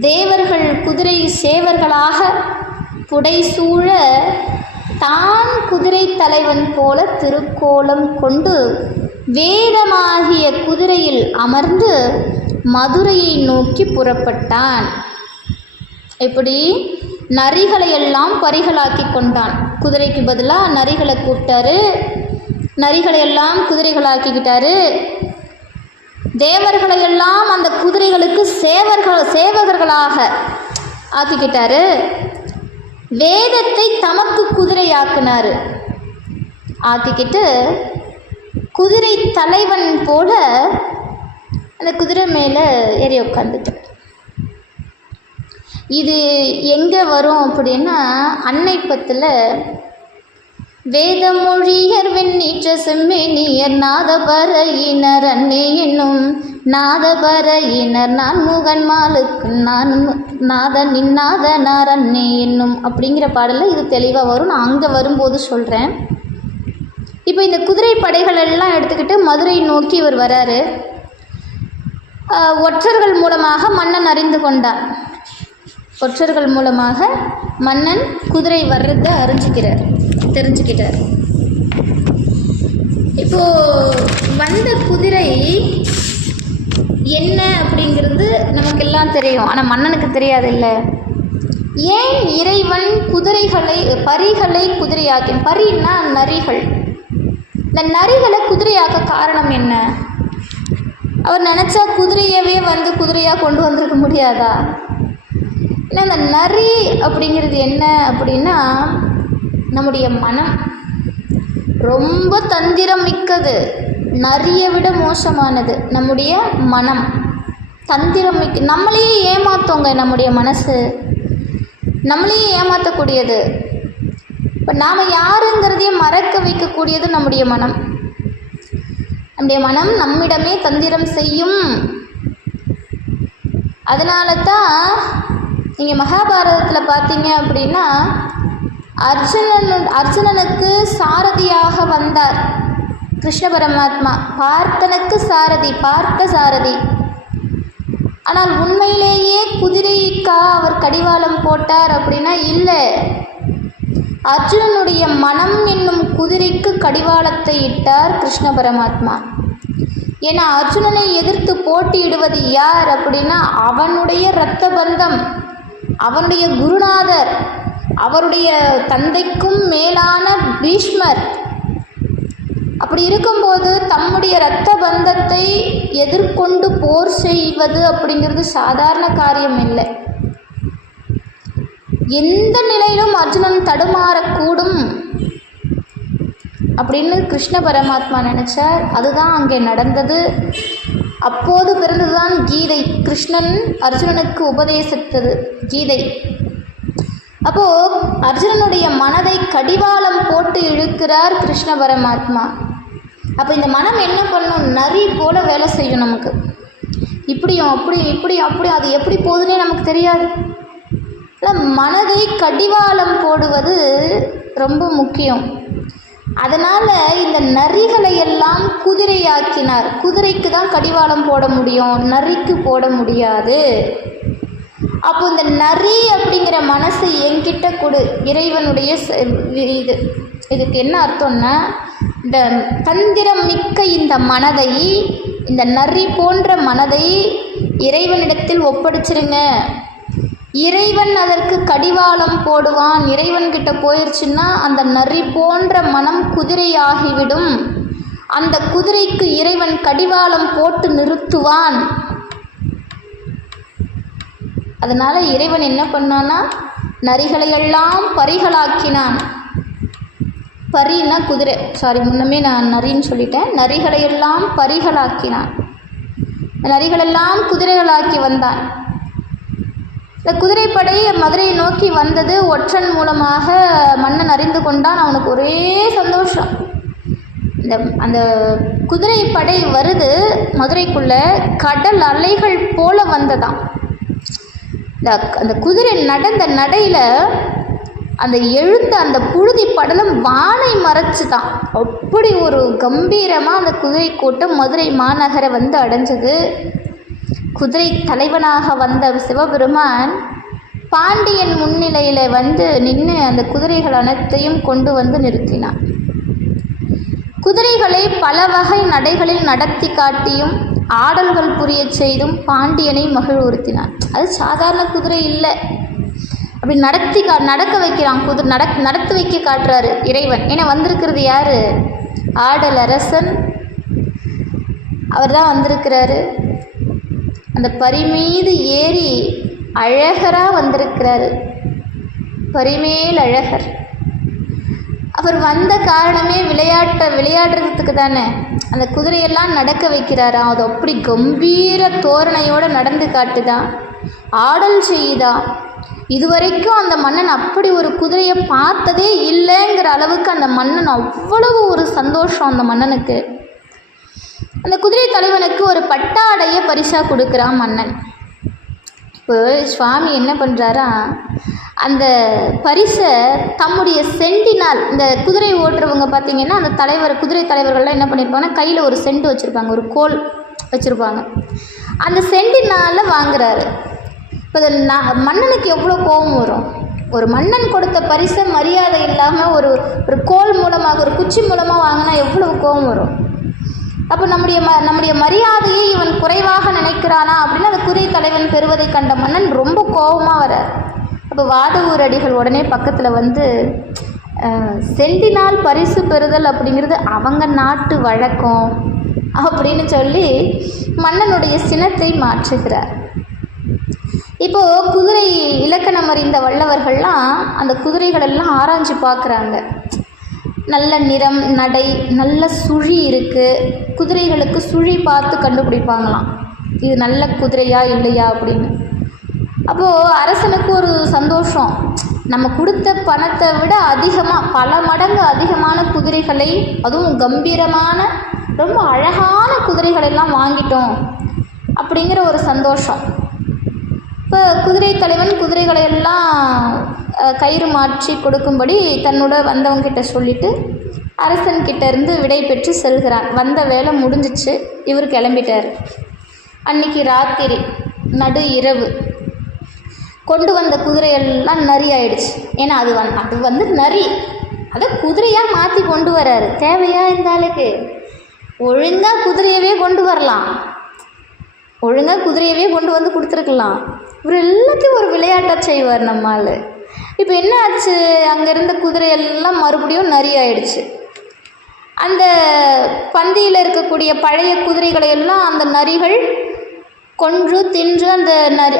தேவர்கள் குதிரை சேவர்களாக புடைசூழ தான் குதிரை தலைவன் போல திருக்கோலம் கொண்டு வேதமாகிய குதிரையில் அமர்ந்து மதுரையை நோக்கி புறப்பட்டான். எப்படி? நரிகளையெல்லாம் பரிகளாக்கி கொண்டான். குதிரைக்கு பதிலாக நரிகளை கூப்பிட்டாரு, நரிகளையெல்லாம் குதிரைகளாக்கிக்கிட்டாரு. தேவர்களையெல்லாம் அந்த குதிரைகளுக்கு சேவகர்களாக ஆக்கிக்கிட்டாரு. வேதத்தை தமக்கு குதிரையாக்குனாரு. ஆக்கிக்கிட்டு குதிரை தலைவன் போல அந்த குதிரை மேலே ஏறி உட்காந்துட்டார். இது எங்கே வரும் அப்படின்னா, அன்னைப்பத்தில் வேதமொழியர் வெண்ணீற்ற செம்மேனியர் நாதபரையினர் அன்னே என்னும் நாதபரையினர் நான் முகன் மாலுக்கு நான் நாதனின் நாதனார் அன்னே என்னும் அப்படிங்கிற பாடலில் இது தெளிவாக வரும். நான் அங்கே வரும்போது சொல்கிறேன். இப்போ இந்த குதிரை படைகள் எல்லாம் எடுத்துக்கிட்டு மதுரை நோக்கி இவர் வராரு. ஒற்றர்கள் மூலமாக மன்னன் அறிந்து கொண்டார். ஒற்றர்கள் மூலமாக மன்னன் குதிரை வர்றதை தெரிஞ்சுக்கிட்டார். இப்போது வந்த குதிரை என்ன அப்படிங்கிறது நமக்கெல்லாம் தெரியும், ஆனால் மன்னனுக்கு தெரியாது இல்லை. ஏன் இறைவன் பரிகளை குதிரையாக்கின்? பரின்னா நரிகள். இந்த நரிகளை குதிரையாக்க காரணம் என்ன? அவர் நினச்சா குதிரையவே குதிரையாக கொண்டு வந்திருக்க முடியாதா? ஏன்னா இந்த நரி அப்படிங்கிறது என்ன அப்படின்னா, நம்முடைய மனம் ரொம்ப தந்திரம் மிக்கது. நரியை விட மோசமானது நம்முடைய மனம். தந்திரம் மிக்க, நம்மளையே ஏமாத்தோங்க. நம்முடைய மனசு நம்மளையே ஏமாற்றக்கூடியது. இப்போ நாம் யாருங்கிறதையே மறக்க வைக்கக்கூடியது நம்முடைய மனம். நம்முடைய மனம் நம்மிடமே தந்திரம் செய்யும். அதனால தான் நீங்கள் மகாபாரதத்தில் பார்த்தீங்க அப்படின்னா, அர்ஜுனனுக்கு சாரதியாக வந்தார் கிருஷ்ண பரமாத்மா. பார்த்தனுக்கு சாரதி, பார்த்த சாரதி. ஆனால் உண்மையிலேயே குதிரைக்கா அவர் கடிவாளம் போட்டார் அப்படின்னா இல்லை. அர்ஜுனனுடைய மனம் என்னும் குதிரைக்கு கடிவாளத்தை இட்டார் கிருஷ்ண பரமாத்மா. ஏன்னா அர்ஜுனனை எதிர்த்து போட்டியிடுவது யார் அப்படின்னா, அவனுடைய இரத்த பந்தம், அவனுடைய குருநாதர், அவருடைய தந்தைக்கும் மேலான பீஷ்மர். அப்படி இருக்கும்போது தம்முடைய இரத்த பந்தத்தை எதிர்கொண்டு போர் செய்வது அப்படிங்கிறது சாதாரண காரியம் இல்லை. எந்த நிலையிலும் அர்ஜுனன் தடுமாறக்கூடும் அப்படின்னு கிருஷ்ண பரமாத்மா நினைச்சார். அதுதான் அங்கே நடந்தது. அப்போது பிறந்துதான் கீதை. கிருஷ்ணன் அர்ஜுனனுக்கு உபதேசித்தது கீதை. அப்போது அர்ஜுனனுடைய மனதை கடிவாளம் போட்டு இழுக்கிறார் கிருஷ்ண பரமாத்மா. அப்போ இந்த மனம் என்ன பண்ணும்? நரி போல வேலை செய்யும். நமக்கு இப்படியும் அப்படி அது எப்படி போகுதுன்னே நமக்கு தெரியாது. மனதை கடிவாளம் போடுவது ரொம்ப முக்கியம். அதனால் இந்த நரிகளை எல்லாம் குதிரையாக்கினார். குதிரைக்கு தான் கடிவாளம் போட முடியும், நரிக்கு போட முடியாது. அப்போ இந்த நரி அப்படிங்கிற மனசை என்கிட்ட கொடு. இறைவனுடைய இதுக்கு என்ன அர்த்தம்னா, இந்த தந்திரம் மிக்க இந்த மனதை, இந்த நரி போன்ற மனதை இறைவனிடத்தில் ஒப்படைச்சிருங்க. இறைவன் அதற்கு கடிவாளம் போடுவான். இறைவன்கிட்ட போயிடுச்சுன்னா அந்த நரி போன்ற மனம் குதிரையாகிவிடும். அந்த குதிரைக்கு இறைவன் கடிவாளம் போட்டு நிறுத்துவான். அதனால் இறைவன் என்ன பண்ணான்னா, நரிகளையெல்லாம் பரிகளாக்கினான். பரின்னா குதிரை, முன்னமே நான் நரின்னு சொல்லிட்டேன். நரிகளையெல்லாம் பரிகளாக்கினான். நரிகளெல்லாம் குதிரைகளாக்கி வந்தான். இந்த குதிரைப்படை மதுரையை நோக்கி வந்தது. ஒற்றன் மூலமாக மன்னன் அறிந்து கொண்டான். அவனுக்கு ஒரே சந்தோஷம். அந்த குதிரைப்படை வருது மதுரைக்குள்ளே, கடல் அலைகள் போல வந்ததாம். அந்த குதிரை நடந்த நடையில் அந்த எழுந்த அந்த புழுதி படலம் வானை மறைச்சு தான். அப்படி ஒரு கம்பீரமாக அந்த குதிரை கூட்டம் மதுரை மாநகரை அடைஞ்சது. குதிரை தலைவனாக வந்த சிவபெருமான் பாண்டியன் முன்னிலையில் நின்று அந்த குதிரைகள் அனைத்தையும் கொண்டு நிறுத்தினான். குதிரைகளை பல வகை நடைகளில் நடத்தி காட்டியும் ஆடல்கள் புரிய செய்தும் பாண்டியனை மகிழ்வுறுத்தினான். அது சாதாரண குதிரை இல்லை. அப்படி நடக்க வைக்கிறான். நடத்தி வைக்க காட்டுறாரு இறைவன். ஏன்னா வந்திருக்கிறது யாரு? ஆடல் அரசன். அவர் தான் வந்திருக்கிறாரு. அந்த பரி மீது ஏறி அழகராக வந்திருக்கிறாரு. பரிமேல் அழகர். அவர் வந்த காரணமே விளையாடுறதுக்கு தானே. அந்த குதிரையெல்லாம் நடக்க வைக்கிறாரா. அது அப்படி கம்பீர தோரணையோடு நடந்து காட்டுதான், ஆடல் செய்யுதான். இதுவரைக்கும் அந்த மன்னன் அப்படி ஒரு குதிரையை பார்த்ததே இல்லைங்கிற அளவுக்கு அந்த மன்னன் அவ்வளவு ஒரு சந்தோஷம் அந்த மன்னனுக்கு. அந்த குதிரை தலைவனுக்கு ஒரு பட்டாடையை பரிசாக கொடுக்குறான் மன்னன். இப்போ சுவாமி என்ன பண்ணுறாரா, அந்த பரிசை தம்முடைய செண்டினால், இந்த குதிரை ஓட்டுறவங்க பார்த்திங்கன்னா அந்த குதிரை தலைவர்கள்லாம் என்ன பண்ணியிருப்பாங்கன்னா கையில் ஒரு செண்டு வச்சுருப்பாங்க, ஒரு கோல் வச்சுருப்பாங்க. அந்த செண்டினால் வாங்குறாரு. இப்போ மன்னனுக்கு எவ்வளோ கோபம் வரும். ஒரு மன்னன் கொடுத்த பரிசை மரியாதை இல்லாமல் ஒரு கோல் மூலமாக, ஒரு குச்சி மூலமாக வாங்கினா எவ்வளோ கோபம் வரும். அப்போ நம்முடைய மரியாதையை இவன் குறைவாக நினைக்கிறானா அப்படின்னு அந்த குதிரை தலைவன் பெறுவதை கண்ட மன்னன் ரொம்ப கோபமாக வரார். அப்போ வாதவூர் அடிகள் உடனே பக்கத்தில் வந்து, செண்டினால் பரிசு பெறுதல் அப்படிங்கிறது அவங்க நாட்டு வழக்கம் அப்படின்னு சொல்லி மன்னனுடைய சினத்தை மாற்றுகிறார். இப்போது குதிரை இலக்கணம் அறிந்த வல்லவர்கள்லாம் அந்த குதிரைகளெல்லாம் ஆராய்ச்சி பார்க்குறாங்க. நல்ல நிறம், நடை, நல்ல சுழி இருக்குது. குதிரைகளுக்கு சுழி பார்த்து கண்டுபிடிப்பாங்களாம், இது நல்ல குதிரையா இல்லையா அப்படின்னு. அப்போது அரசனுக்கு ஒரு சந்தோஷம், நம்ம கொடுத்த பணத்தை விட அதிகமாக பல மடங்கு அதிகமான குதிரைகளை, அதுவும் கம்பீரமான ரொம்ப அழகான குதிரைகளெல்லாம் வாங்கிட்டோம் அப்படிங்கிற ஒரு சந்தோஷம். இப்போ குதிரை தலைவன் குதிரைகளையெல்லாம் கயிறு மாற்றி கொடுக்கும்படி தன்னோட வந்தவங்கிட்ட சொல்லிவிட்டு அரசன்கிட்ட இருந்து விடை பெற்று செல்கிறான். வந்த வேலை முடிஞ்சிச்சு, இவர் கிளம்பிட்டார். அன்னைக்கு ராத்திரி நடு இரவு கொண்டு வந்த குதிரையெல்லாம் நரி ஆயிடுச்சு. ஏன்னா அது வந்து நரி, அதை குதிரையாக மாற்றி கொண்டு வர்றாரு. தேவையா இந்த ஆளுக்கு? ஒழுங்காக குதிரையவே கொண்டு வரலாம், ஒழுங்காக குதிரையவே கொண்டு வந்து கொடுத்துருக்கலாம். இவர் எல்லாத்தையும் ஒரு விளையாட்டாக செய்வார் நம்மால். இப்போ என்ன ஆச்சு, அங்கே இருந்த குதிரையெல்லாம் மறுபடியும் நரி ஆயிடுச்சு. அந்த பந்தியில் இருக்கக்கூடிய பழைய குதிரைகளை எல்லாம் அந்த நரிகள் கொன்று தின்று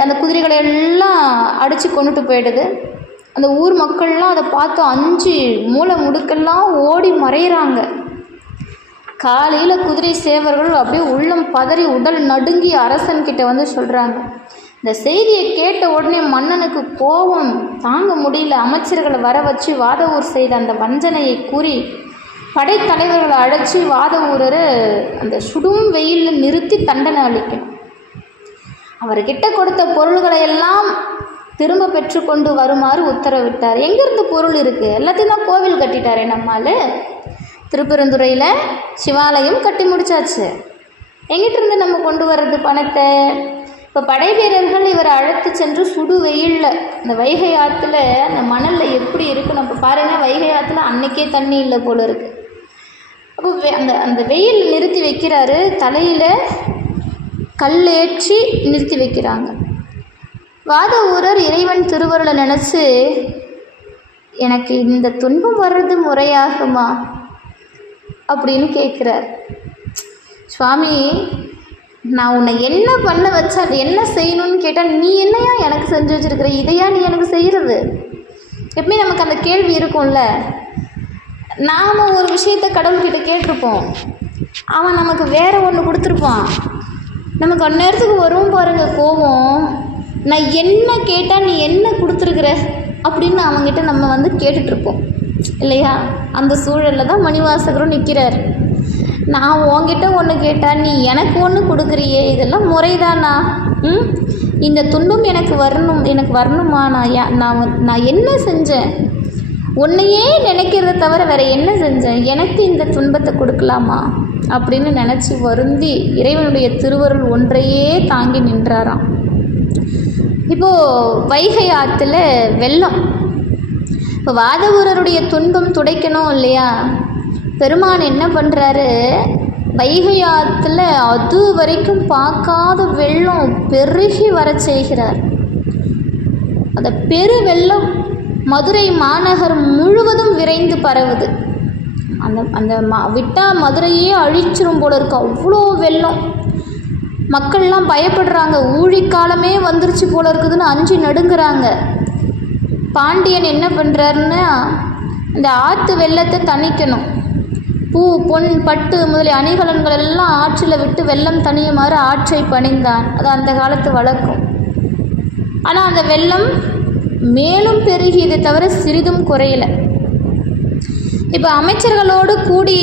அந்த குதிரைகளை எல்லாம் அடித்து கொண்டுட்டு போயிடுது. அந்த ஊர் மக்கள்லாம் அதை பார்த்து அஞ்சு மூளை முடுக்கெல்லாம் ஓடி மறையிறாங்க. காலையில் குதிரை சேவர்கள் அப்படியே உள்ளம் பதறி உடல் நடுங்கி அரசன்கிட்ட வந்து சொல்கிறாங்க. இந்த செய்தியை கேட்ட உடனே மன்னனுக்கு கோபம் தாங்க முடியல. அமைச்சர்களை வர வச்சு வாதவூர் செய்த அந்த வஞ்சனையை கூறி படைத்தலைவர்களை அழைச்சி வாதவூரரை அந்த சுடும் வெயிலில் நிறுத்தி தண்டனை அளிக்கணும். அவர்கிட்ட கொடுத்த பொருள்களை எல்லாம் திரும்ப பெற்றுக்கொண்டு வருமாறு உத்தரவிட்டார். எங்கேருந்து பொருள் இருக்குது? எல்லாத்தையும் தான் கோவில் கட்டிட்டாரே நம்மால். திருப்பெருந்துறையில் சிவாலயம் கட்டி முடிச்சாச்சு, எங்கிட்டிருந்து நம்ம கொண்டு வர்றது பணத்தை? இப்போ படை வீரர்கள் இவரை அழைத்து சென்று சுடு வெயிலில், இந்த வைகை ஆற்றுல அந்த மணலில் எப்படி இருக்குன்னு இப்போ பாருங்கள். வைகை ஆற்றுல அன்னைக்கே தண்ணி இல்லை போல இருக்குது. அப்போ அந்த வெயில் நிறுத்தி வைக்கிறாரு. தலையில் கல்லேற்றி நிறுத்தி வைக்கிறாங்க. வாதவூரர் இறைவன் திருவருளை நினச்சி, எனக்கு இந்த துன்பம் வர்றது முறையாகுமா அப்படின்னு கேட்குறார். சுவாமி, நான் உன்னை என்ன பண்ண வச்சா, என்ன செய்யணும்னு கேட்டால் நீ என்னையா எனக்கு செஞ்சு வச்சுருக்கிற, இதையா நீ எனக்கு செய்கிறது? எப்பவுமே நமக்கு அந்த கேள்வி இருக்கும்ல. நாம் ஒரு விஷயத்தை கடவுள்கிட்ட கேட்டிருப்போம், அவன் நமக்கு வேறு ஒன்று கொடுத்துருப்பான். நமக்கு அந்நேரத்துக்கு வரும் பாருங்க கோபம். நான் என்ன கேட்டால் நீ என்ன கொடுத்துருக்குற அப்படின்னு அவங்ககிட்ட நம்ம வந்து கேட்டுட்ருப்போம் இல்லையா? அந்த சூழலில் தான் மணிவாசகரும் நிற்கிறார். நான் உங்ககிட்ட ஒன்று கேட்டால் நீ எனக்கு ஒன்று கொடுக்குறியே, இதெல்லாம் முறைதானா? இந்த துன்பம் எனக்கு வரணுமா? நான் என்ன செஞ்சேன்? உன்னையே நினைக்கிறத தவிர வேறு என்ன செஞ்சேன்? எனக்கு இந்த துன்பத்தை கொடுக்கலாமா அப்படின்னு நினச்சி வருந்தி இறைவனுடைய திருவருள் ஒன்றையே தாங்கி நின்றாராம். இப்போது வைகை ஆற்றுல வெள்ளம். இப்போ வாதவூரருடைய துன்பம் துடைக்கணும் இல்லையா? பெருமான் என்ன பண்ணுறாரு, வைகை ஆற்றுல அது வரைக்கும் பார்க்காத வெள்ளம் பெருகி வர செய்கிறார். அந்த பெரு வெள்ளம் மதுரை மாநகர் முழுவதும் விரைந்து பரவுது. அந்த விட்டால் மதுரையே அழிச்சிரும் போல இருக்கு, அவ்வளோ வெள்ளம். மக்கள்லாம் பயப்படுறாங்க, ஊழிக்காலமே வந்துருச்சு போல இருக்குதுன்னு அஞ்சு நடுங்குறாங்க. பாண்டியன் என்ன பண்ணுறாருன்னா, இந்த ஆற்று வெள்ளத்தை தணிக்கணும், பூ பொன் பட்டு முதலிய அணிகலன்கள் எல்லாம் ஆற்றில் விட்டு வெள்ளம் தணியுமாறு ஆற்றை பணிந்தான். அது அந்த காலத்து வழக்கம். ஆனால் அந்த வெள்ளம் மேலும் பெருகியதை தவிர சிறிதும் குறையலை. இப்போ அமைச்சர்களோடு கூடி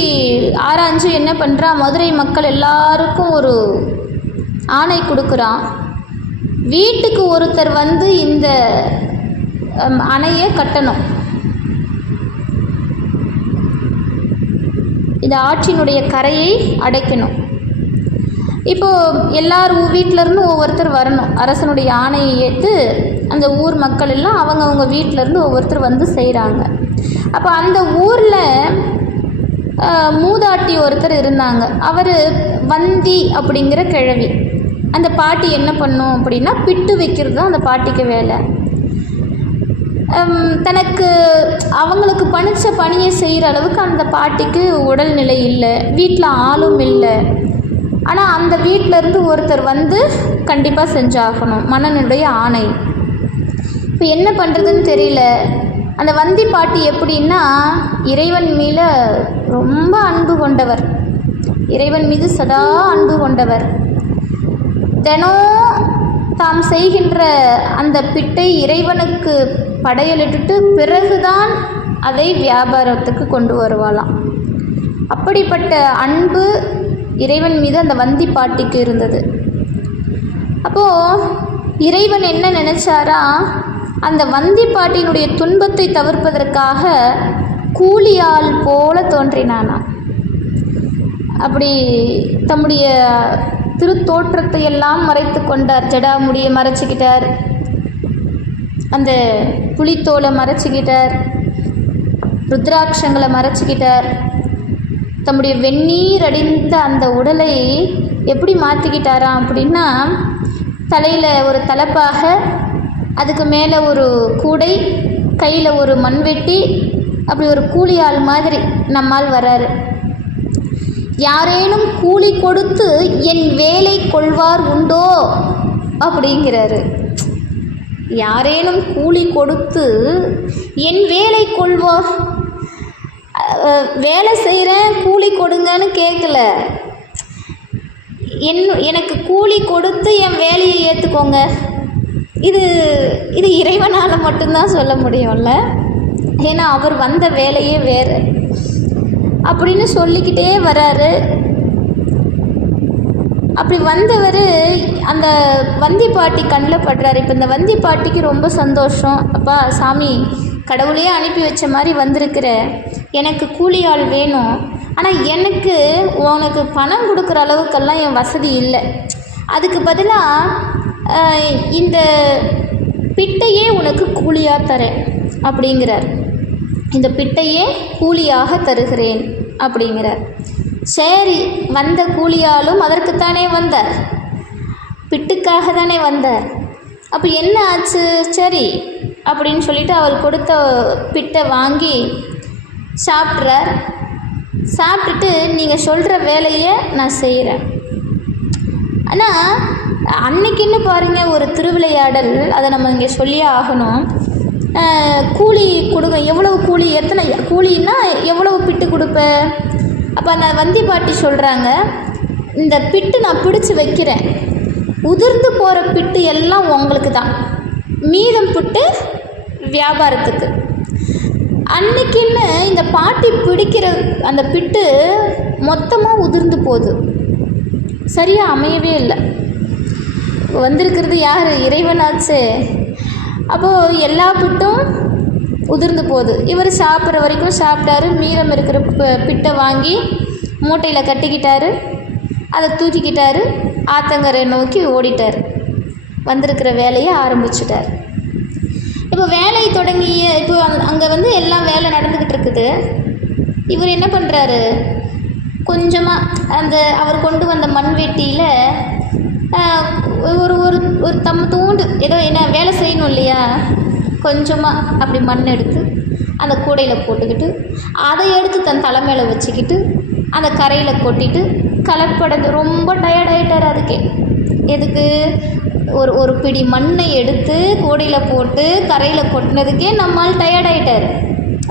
ஆராய்ஞ்சு என்ன பண்ணுறான், மதுரை மக்கள் எல்லாருக்கும் ஒரு ஆணை கொடுக்குறான். வீட்டுக்கு ஒருத்தர் வந்து இந்த அணையை கட்டணும், இந்த ஆற்றினுடைய கரையை அடைக்கணும். இப்போது எல்லாரும் வீட்டிலேருந்து ஒவ்வொருத்தர் வரணும். அரசனுடைய ஆணையை ஏற்று அந்த ஊர் மக்கள் எல்லாம் அவங்கவுங்க வீட்டிலேருந்து ஒவ்வொருத்தர் வந்து செய்கிறாங்க. அப்போ அந்த ஊரில் மூதாட்டி ஒருத்தர் இருந்தாங்க. அவர் வந்தி அப்படிங்கிற கிழவி. அந்த பாட்டி என்ன பண்ணும் அப்படின்னா பிட்டு வைக்கிறது தான் அந்த பாட்டிக்கு வேலை. தனக்கு அவங்களுக்கு பணித்த பணியை செய்கிற அளவுக்கு அந்த பாட்டிக்கு உடல்நிலை இல்லை, வீட்டில் ஆளும் இல்லை. ஆனால் அந்த வீட்டிலேருந்து ஒருத்தர் வந்து கண்டிப்பாக செஞ்சாகணும், மன்னனுடைய ஆணை. இப்போ என்ன பண்ணுறதுன்னு தெரியல. அந்த வந்தி பாட்டி எப்படின்னா இறைவன் மீது ரொம்ப அன்பு கொண்டவர், இறைவன் மீது சதா அன்பு கொண்டவர். தினம் தாம் செய்கின்ற அந்த பிட்டை இறைவனுக்கு படையலிட்டுட்டு பிறகுதான் அதை வியாபாரத்துக்கு கொண்டு வருவாளாம். அப்படிப்பட்ட அன்பு இறைவன் மீது அந்த வந்தி பாட்டிக்கு இருந்தது. அப்போது இறைவன் என்ன நினச்சாரா, அந்த வந்தி பாட்டியினுடைய துன்பத்தை தவிர்ப்பதற்காக கூலியாள் போல தோன்றினானா. அப்படி தம்முடைய திருத்தோற்றத்தை எல்லாம் மறைத்து கொண்டார். ஜடாமுடியை மறைச்சிக்கிட்டார், அந்த புலித்தோலை மறைச்சிக்கிட்டார், ருத்ராட்சங்களை மறைச்சிக்கிட்டார். தம்முடைய வெந்நீர் அடிந்த அந்த உடலை எப்படி மாற்றிக்கிட்டாராம் அப்படின்னா, தலையில் ஒரு தலப்பாக, அதுக்கு மேலே ஒரு கூடை, கையில் ஒரு மண்வெட்டி, அப்படி ஒரு கூலியாள் மாதிரி நம்மால் வராரு. யாரேனும் கூலி கொடுத்து என் வேலை கொள்வார் உண்டோ அப்படிங்கிறாரு. யாரேனும் கூலி கொடுத்து என் வேலை கொள்வார், வேலை செய்கிறேன் கூலி கொடுங்கன்னு கேட்கல, எனக்கு கூலி கொடுத்து என் வேலையை ஏற்றுக்கோங்க. இது இறைவனால் மட்டும்தான் சொல்ல முடியும்ல, ஏன்னா அவர் வந்த வேலையே வேறு அப்படின்னு சொல்லிக்கிட்டே வராரு. அப்படி வந்தவர் அந்த வந்தி பாட்டி கண்ணில் படுறாரு. இப்போ இந்த வந்தி பாட்டிக்கு ரொம்ப சந்தோஷம். அப்பா சாமி, கடவுளையே அனுப்பி வச்ச மாதிரி வந்திருக்கிற, எனக்கு கூலியாள் வேணும், ஆனால் எனக்கு உனக்கு பணம் கொடுக்குற அளவுக்கெல்லாம் என் வசதி இல்லை, அதுக்கு பதிலாக இந்த பிட்டையே உனக்கு கூலியாக தரேன் அப்படிங்கிறார். இந்த பிட்டையே கூலியாக தருகிறேன் அப்படிங்கிறார். சரி, வந்த கூலியாலும் அதற்குத்தானே வந்தார், பிட்டுக்காக தானே வந்தார். அப்போ என்ன ஆச்சு? சரி அப்படின்னு சொல்லிட்டு அவர் கொடுத்த பிட்டை வாங்கி சாப்பிட்றார். சாப்பிட்டுட்டு நீங்கள் சொல்கிற வேலையை நான் செய்கிறேன். ஆனால் அன்னைக்குன்னு பாருங்கள் ஒரு திருவிளையாடல், அதை நம்ம இங்கே சொல்லியே ஆகணும். கூலி கொடுங்க, எவ்வளவு கூலி, எத்தனை கூலின்னா எவ்வளவு பிட்டு கொடுப்ப? அப்போ அந்த வந்தி பாட்டி சொல்கிறாங்க, இந்த பிட்டு நான் பிடிச்சி வைக்கிறேன், உதிர்ந்து போகிற பிட்டு எல்லாம் உங்களுக்கு தான், மீதம் பிட்டு வியாபாரத்துக்கு. அன்னைக்குன்னு இந்த பாட்டி பிடிக்கிற அந்த பிட்டு மொத்தமாக உதிர்ந்து போகுது, சரியாக அமையவே இல்லை. வந்திருக்கிறது யார்? இறைவனாச்சு. அப்போது எல்லா பிட்டும் உதிர்ந்து போகுது. இவர் சாப்பிட்ற வரைக்கும் சாப்பிட்டாரு, மீதம் இருக்கிற பிட்டை வாங்கி மூட்டையில் கட்டிக்கிட்டாரு, அதை தூக்கிக்கிட்டாரு, ஆத்தங்கரை நோக்கி ஓடிட்டார். வந்திருக்கிற வேலையை ஆரம்பிச்சிட்டார். இப்போ வேலை தொடங்கிய இப்போ அங்கே வந்து எல்லாம் வேலை நடந்துக்கிட்டு இருக்குது. இவர் என்ன பண்ணுறாரு, கொஞ்சமாக அந்த அவர் கொண்டு வந்த மண்வெட்டியில் ஒரு ஒரு ஒரு தூண்டு ஏதோ என்ன வேலை செய்யணும் இல்லையா, கொஞ்சமாக அப்படி மண் எடுத்து அந்த கூடையில் போட்டுக்கிட்டு அதை எடுத்து தன் தலைமையில் வச்சுக்கிட்டு அந்த கரையில் கொட்டிட்டு கலப்படந்து ரொம்ப டயர்டாயிட்டார். அதுக்கே எதுக்கு ஒரு பிடி மண்ணை எடுத்து கூடையில் போட்டு கரையில் கொட்டினதுக்கே நம்மால் டயர்டாயிட்டார்,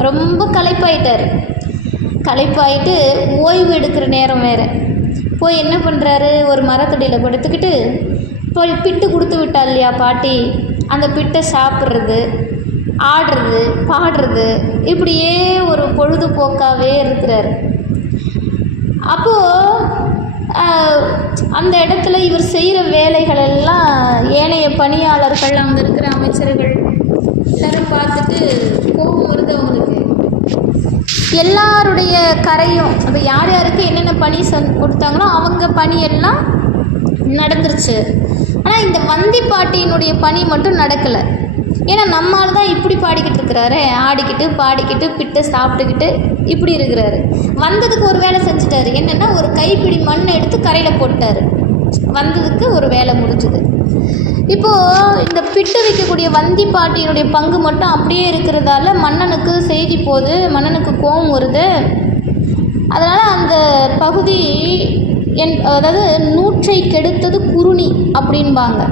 ரொம்ப களைப்பாயிட்டார். களைப்பாயிட்டு ஓய்வு எடுக்கிற நேரம் வேறு. போய் என்ன பண்ணுறாரு, ஒரு மரத்தடியில் படுத்துக்கிட்டு போய் பிட்டு கொடுத்து விட்டா இல்லையா பாட்டி, அந்த பிட்டை சாப்பிட்றது, ஆடுறது, பாடுறது, இப்படியே ஒரு பொழுதுபோக்காகவே இருக்கிறார். அப்போது அந்த இடத்துல இவர் செய்கிற வேலைகளெல்லாம் ஏனைய பணியாளர்கள், அங்கே இருக்கிற அமைச்சர்கள் எல்லோரும் பார்த்துட்டு கோபம் வருது அவங்களுக்கு. எல்லாருடைய கரையும் அது யார் யாருக்கு என்னென்ன பணி கொடுத்தாங்களோ அவங்க பணியெல்லாம் நடந்துருச்சு. ஆனால் இந்த வந்தி பாட்டியினுடைய பணி மட்டும் நடக்கலை. ஏன்னா நம்மால் தான் இப்படி பாடிக்கிட்டு இருக்கிறாரு, ஆடிக்கிட்டு பாடிக்கிட்டு பிட்டு சாப்பிட்டுக்கிட்டு இப்படி இருக்கிறாரு. வந்ததுக்கு ஒரு வேலை செஞ்சுட்டாரு, என்னென்னா ஒரு கைப்பிடி மண் எடுத்து கரையில் போட்டார். வந்ததுக்கு ஒரு வேலை முடிஞ்சுது. இப்போது இந்த பிட்டு வைக்கக்கூடிய வந்தி பாட்டியினுடைய பங்கு மட்டும் அப்படியே இருக்கிறதால மன்னனுக்கு செய்தி போகுது, மன்னனுக்கு கோபம் வருது. அதனால் அந்த பகுதி அதாவது நூற்றை கெடுத்தது குறுணி அப்படின்பாங்க.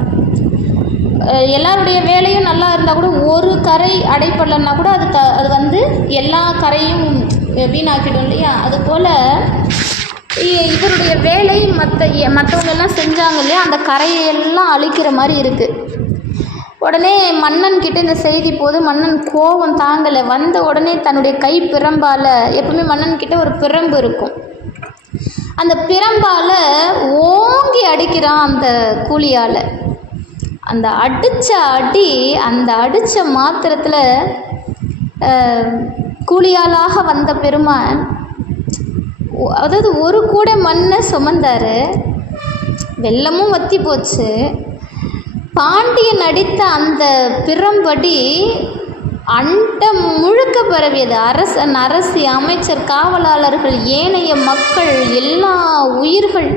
எல்லாருடைய வேலையும் நல்லா இருந்தால் கூட ஒரு கரை அடைப்படலைன்னா கூட அது வந்து எல்லா கரையும் வீணாக்கிடும் இல்லையா? அதுபோல் இவருடைய வேலை மற்றவங்கெல்லாம் செஞ்சாங்க இல்லையா, அந்த கரையெல்லாம் அழிக்கிற மாதிரி இருக்குது. உடனே மன்னன் கிட்ட இந்த செய்தி போது மன்னன் கோபம் தாங்கலை. வந்த உடனே தன்னுடைய கை பிரம்பால், எப்பவுமே மன்னன் கிட்ட ஒரு பிரம்பு இருக்கும், அந்த பிரம்பால் ஓங்கி அடிக்கிறான் அந்த கூலியால். அந்த அடித்த மாத்திரத்தில் கூலியாளாக வந்த பெருமான், அதாவது ஒரு கூடை மண்ணை சுமந்தார், வெள்ளமும் வற்றி போச்சு. பாண்டியன் அடித்த அந்த பிரம்படி அண்டம் முழுக்க பரவியது. அரசன், அரசி, அமைச்சர், காவலாளர்கள், ஏனைய மக்கள், எல்லா உயிர்கள்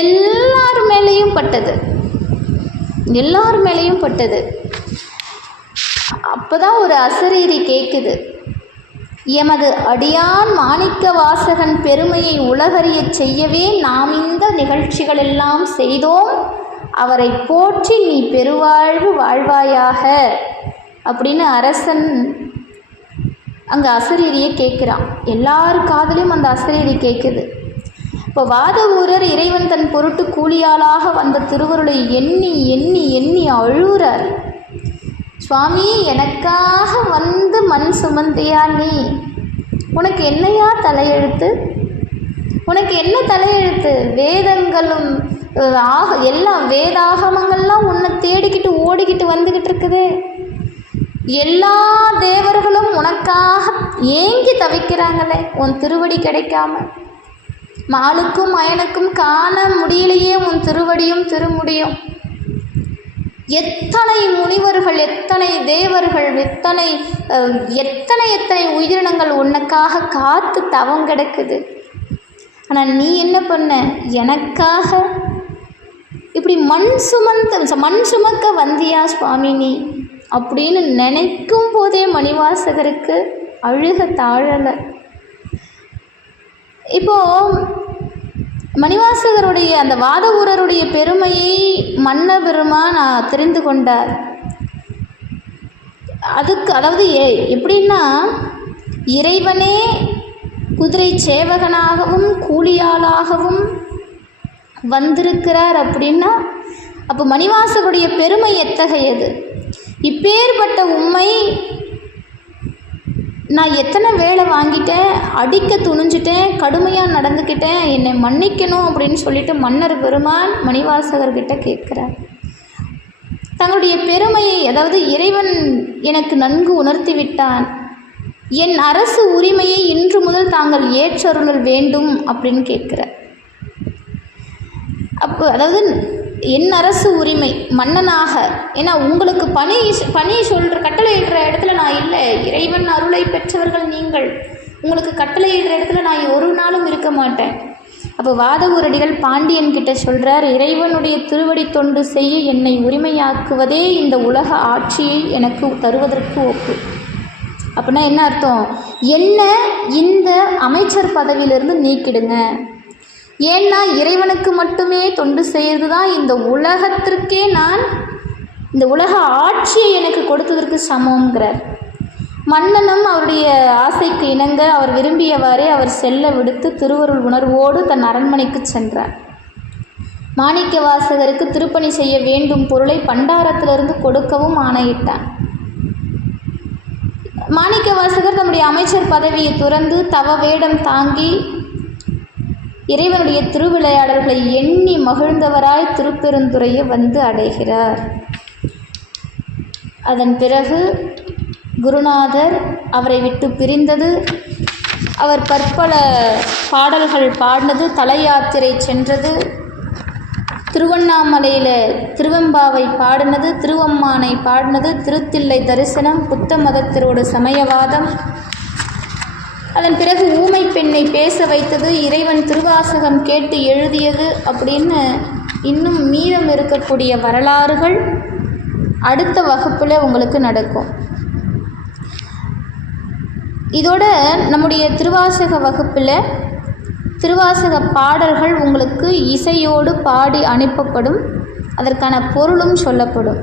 எல்லார் மேலேயும் பட்டது. அப்போதான் ஒரு அசரீரி கேட்குது, எமது அடியான் மாணிக்க வாசகன் பெருமையை உலகறியச் செய்யவே நாம் இந்த நிகழ்ச்சிகளெல்லாம் செய்தோம், அவரை போற்றி நீ பெருவாழ்வு வாழ்வாயாக அப்படின்னு அரசன் அங்கே அசரீரியை கேட்குறான். எல்லார் காதலையும் அந்த அசரீரி கேட்குது. இப்போ வாதவூரர் இறைவன் தன் பொருட்டு கூலியாளாக வந்த திருவருளை எண்ணி எண்ணி எண்ணி அழுகிறார். சுவாமி, எனக்காக வந்து மண் சுமந்தியா நீ? உனக்கு என்னையா தலையெழுத்து? உனக்கு என்ன தலையெழுத்து? வேதங்களும் எல்லாம் வேதாகமங்கள்லாம் உன்னை தேடிக்கிட்டு ஓடிக்கிட்டு வந்துக்கிட்டு இருக்குது. எல்லா தேவர்களும் உனக்காக ஏங்கி தவிக்கிறாங்களே உன் திருவடி கிடைக்காம. மாலுக்கும் அயனுக்கும் காண முடியலையே உன் திருவடியும் திருமுடியும். எத்தனை முனிவர்கள், எத்தனை தேவர்கள், எத்தனை உயிரினங்கள் உனக்காக காத்து தவம் கிடக்குது. ஆனால் நீ என்ன பண்ண? எனக்காக இப்படி மண் சுமக்க வந்தியா சுவாமி நீ அப்படின்னு நினைக்கும் போதே மணிவாசகருக்கு அழுக தாழலை. இப்போது மணிவாசகருடைய அந்த வாதவூரருடைய பெருமையை மன்ன பெருமான் தெரிந்து கொண்டார். அதாவது எப்படின்னா, இறைவனே குதிரை சேவகனாகவும் கூலியாளாகவும் வந்திருக்கிறார் அப்படின்னா அப்போ மணிவாசகருடைய பெருமை எத்தகையது? இப்பேற்பட்ட உண்மை நான் எத்தனை வேலை வாங்கிட்டேன், அடிக்க துணிஞ்சிட்டேன், கடுமையாக நடந்துக்கிட்டேன், என்னை மன்னிக்கணும் அப்படின்னு சொல்லிட்டு மன்னர் பெருமான் மணிவாசகர்கிட்ட கேட்குறார். தங்களுடைய பெருமையை, அதாவது இறைவன் எனக்கு நன்கு உணர்த்தி விட்டான், என் அரசு உரிமையை இன்று முதல் தாங்கள் ஏற்றருளல் வேண்டும் அப்படின்னு கேட்குறார். அப்போ அதாவது என் அரசு உரிமை மன்னனாக, ஏன்னா உங்களுக்கு பணி சொல்கிற கட்டளையிடுற இடத்துல நான் இல்லை, இறைவன் அருளை பெற்றவர்கள் நீங்கள், உங்களுக்கு கட்டளையிடுற இடத்துல நான் ஒரு நாளும் இருக்க மாட்டேன். அப்போ வாதவூரடிகள் பாண்டியன் கிட்ட சொல்கிறார், இறைவனுடைய திருவடி தொண்டு செய்ய என்னை உரிமையாக்குவதே இந்த உலக ஆட்சியை எனக்கு தருவதற்கு ஒப்பு. அப்படின்னா என்ன அர்த்தம்? என்ன இந்த அமைச்சர் பதவியிலிருந்து நீக்கிடுங்க, ஏன்னா இறைவனுக்கு மட்டுமே தொண்டு செய்கிறது தான் இந்த உலகத்திற்கே நான் இந்த உலக ஆட்சியை எனக்கு கொடுத்ததற்கு சமங்கிறார். மன்னனும் அவருடைய ஆசைக்கு இணங்க அவர் விரும்பியவாறே அவர் செல்ல விடுத்து திருவருள் உணர்வோடு தன் அரண்மனைக்கு சென்றார். மாணிக்க வாசகருக்கு திருப்பணி செய்ய வேண்டும் பொருளை பண்டாரத்திலிருந்து கொடுக்கவும் ஆணையிட்டான். மாணிக்க வாசகர் நம்முடைய அமைச்சர் பதவியை துறந்து தவ வேடம் தாங்கி இறைவனுடைய திருவிளையாடல்களை எண்ணி மகிழ்ந்தவராய் திருப்பெருந்துறையை வந்து அடைகிறார். அதன் பிறகு குருநாதர் அவரை விட்டு பிரிந்தது, அவர் பற்பல பாடல்கள் பாடினது, தல யாத்திரை சென்றது, திருவண்ணாமலையில் திருவெம்பாவை பாடினது, திருவம்மானை பாடினது, திருத்தில்லை தரிசனம், புத்த மதத்திரோட சமயவாதம், அதன் பிறகு ஊமை பெண்ணை பேச வைத்தது, இறைவன் திருவாசகம் கேட்டு எழுதியது அப்படின்னு இன்னும் மீதம் இருக்கக்கூடிய வரலாறுகள் அடுத்த வகுப்பில் உங்களுக்கு நடக்கும். இதோட நம்முடைய திருவாசக வகுப்பில் திருவாசக பாடல்கள் உங்களுக்கு இசையோடு பாடி அனுப்பப்படும். அதற்கான பொருளும் சொல்லப்படும்.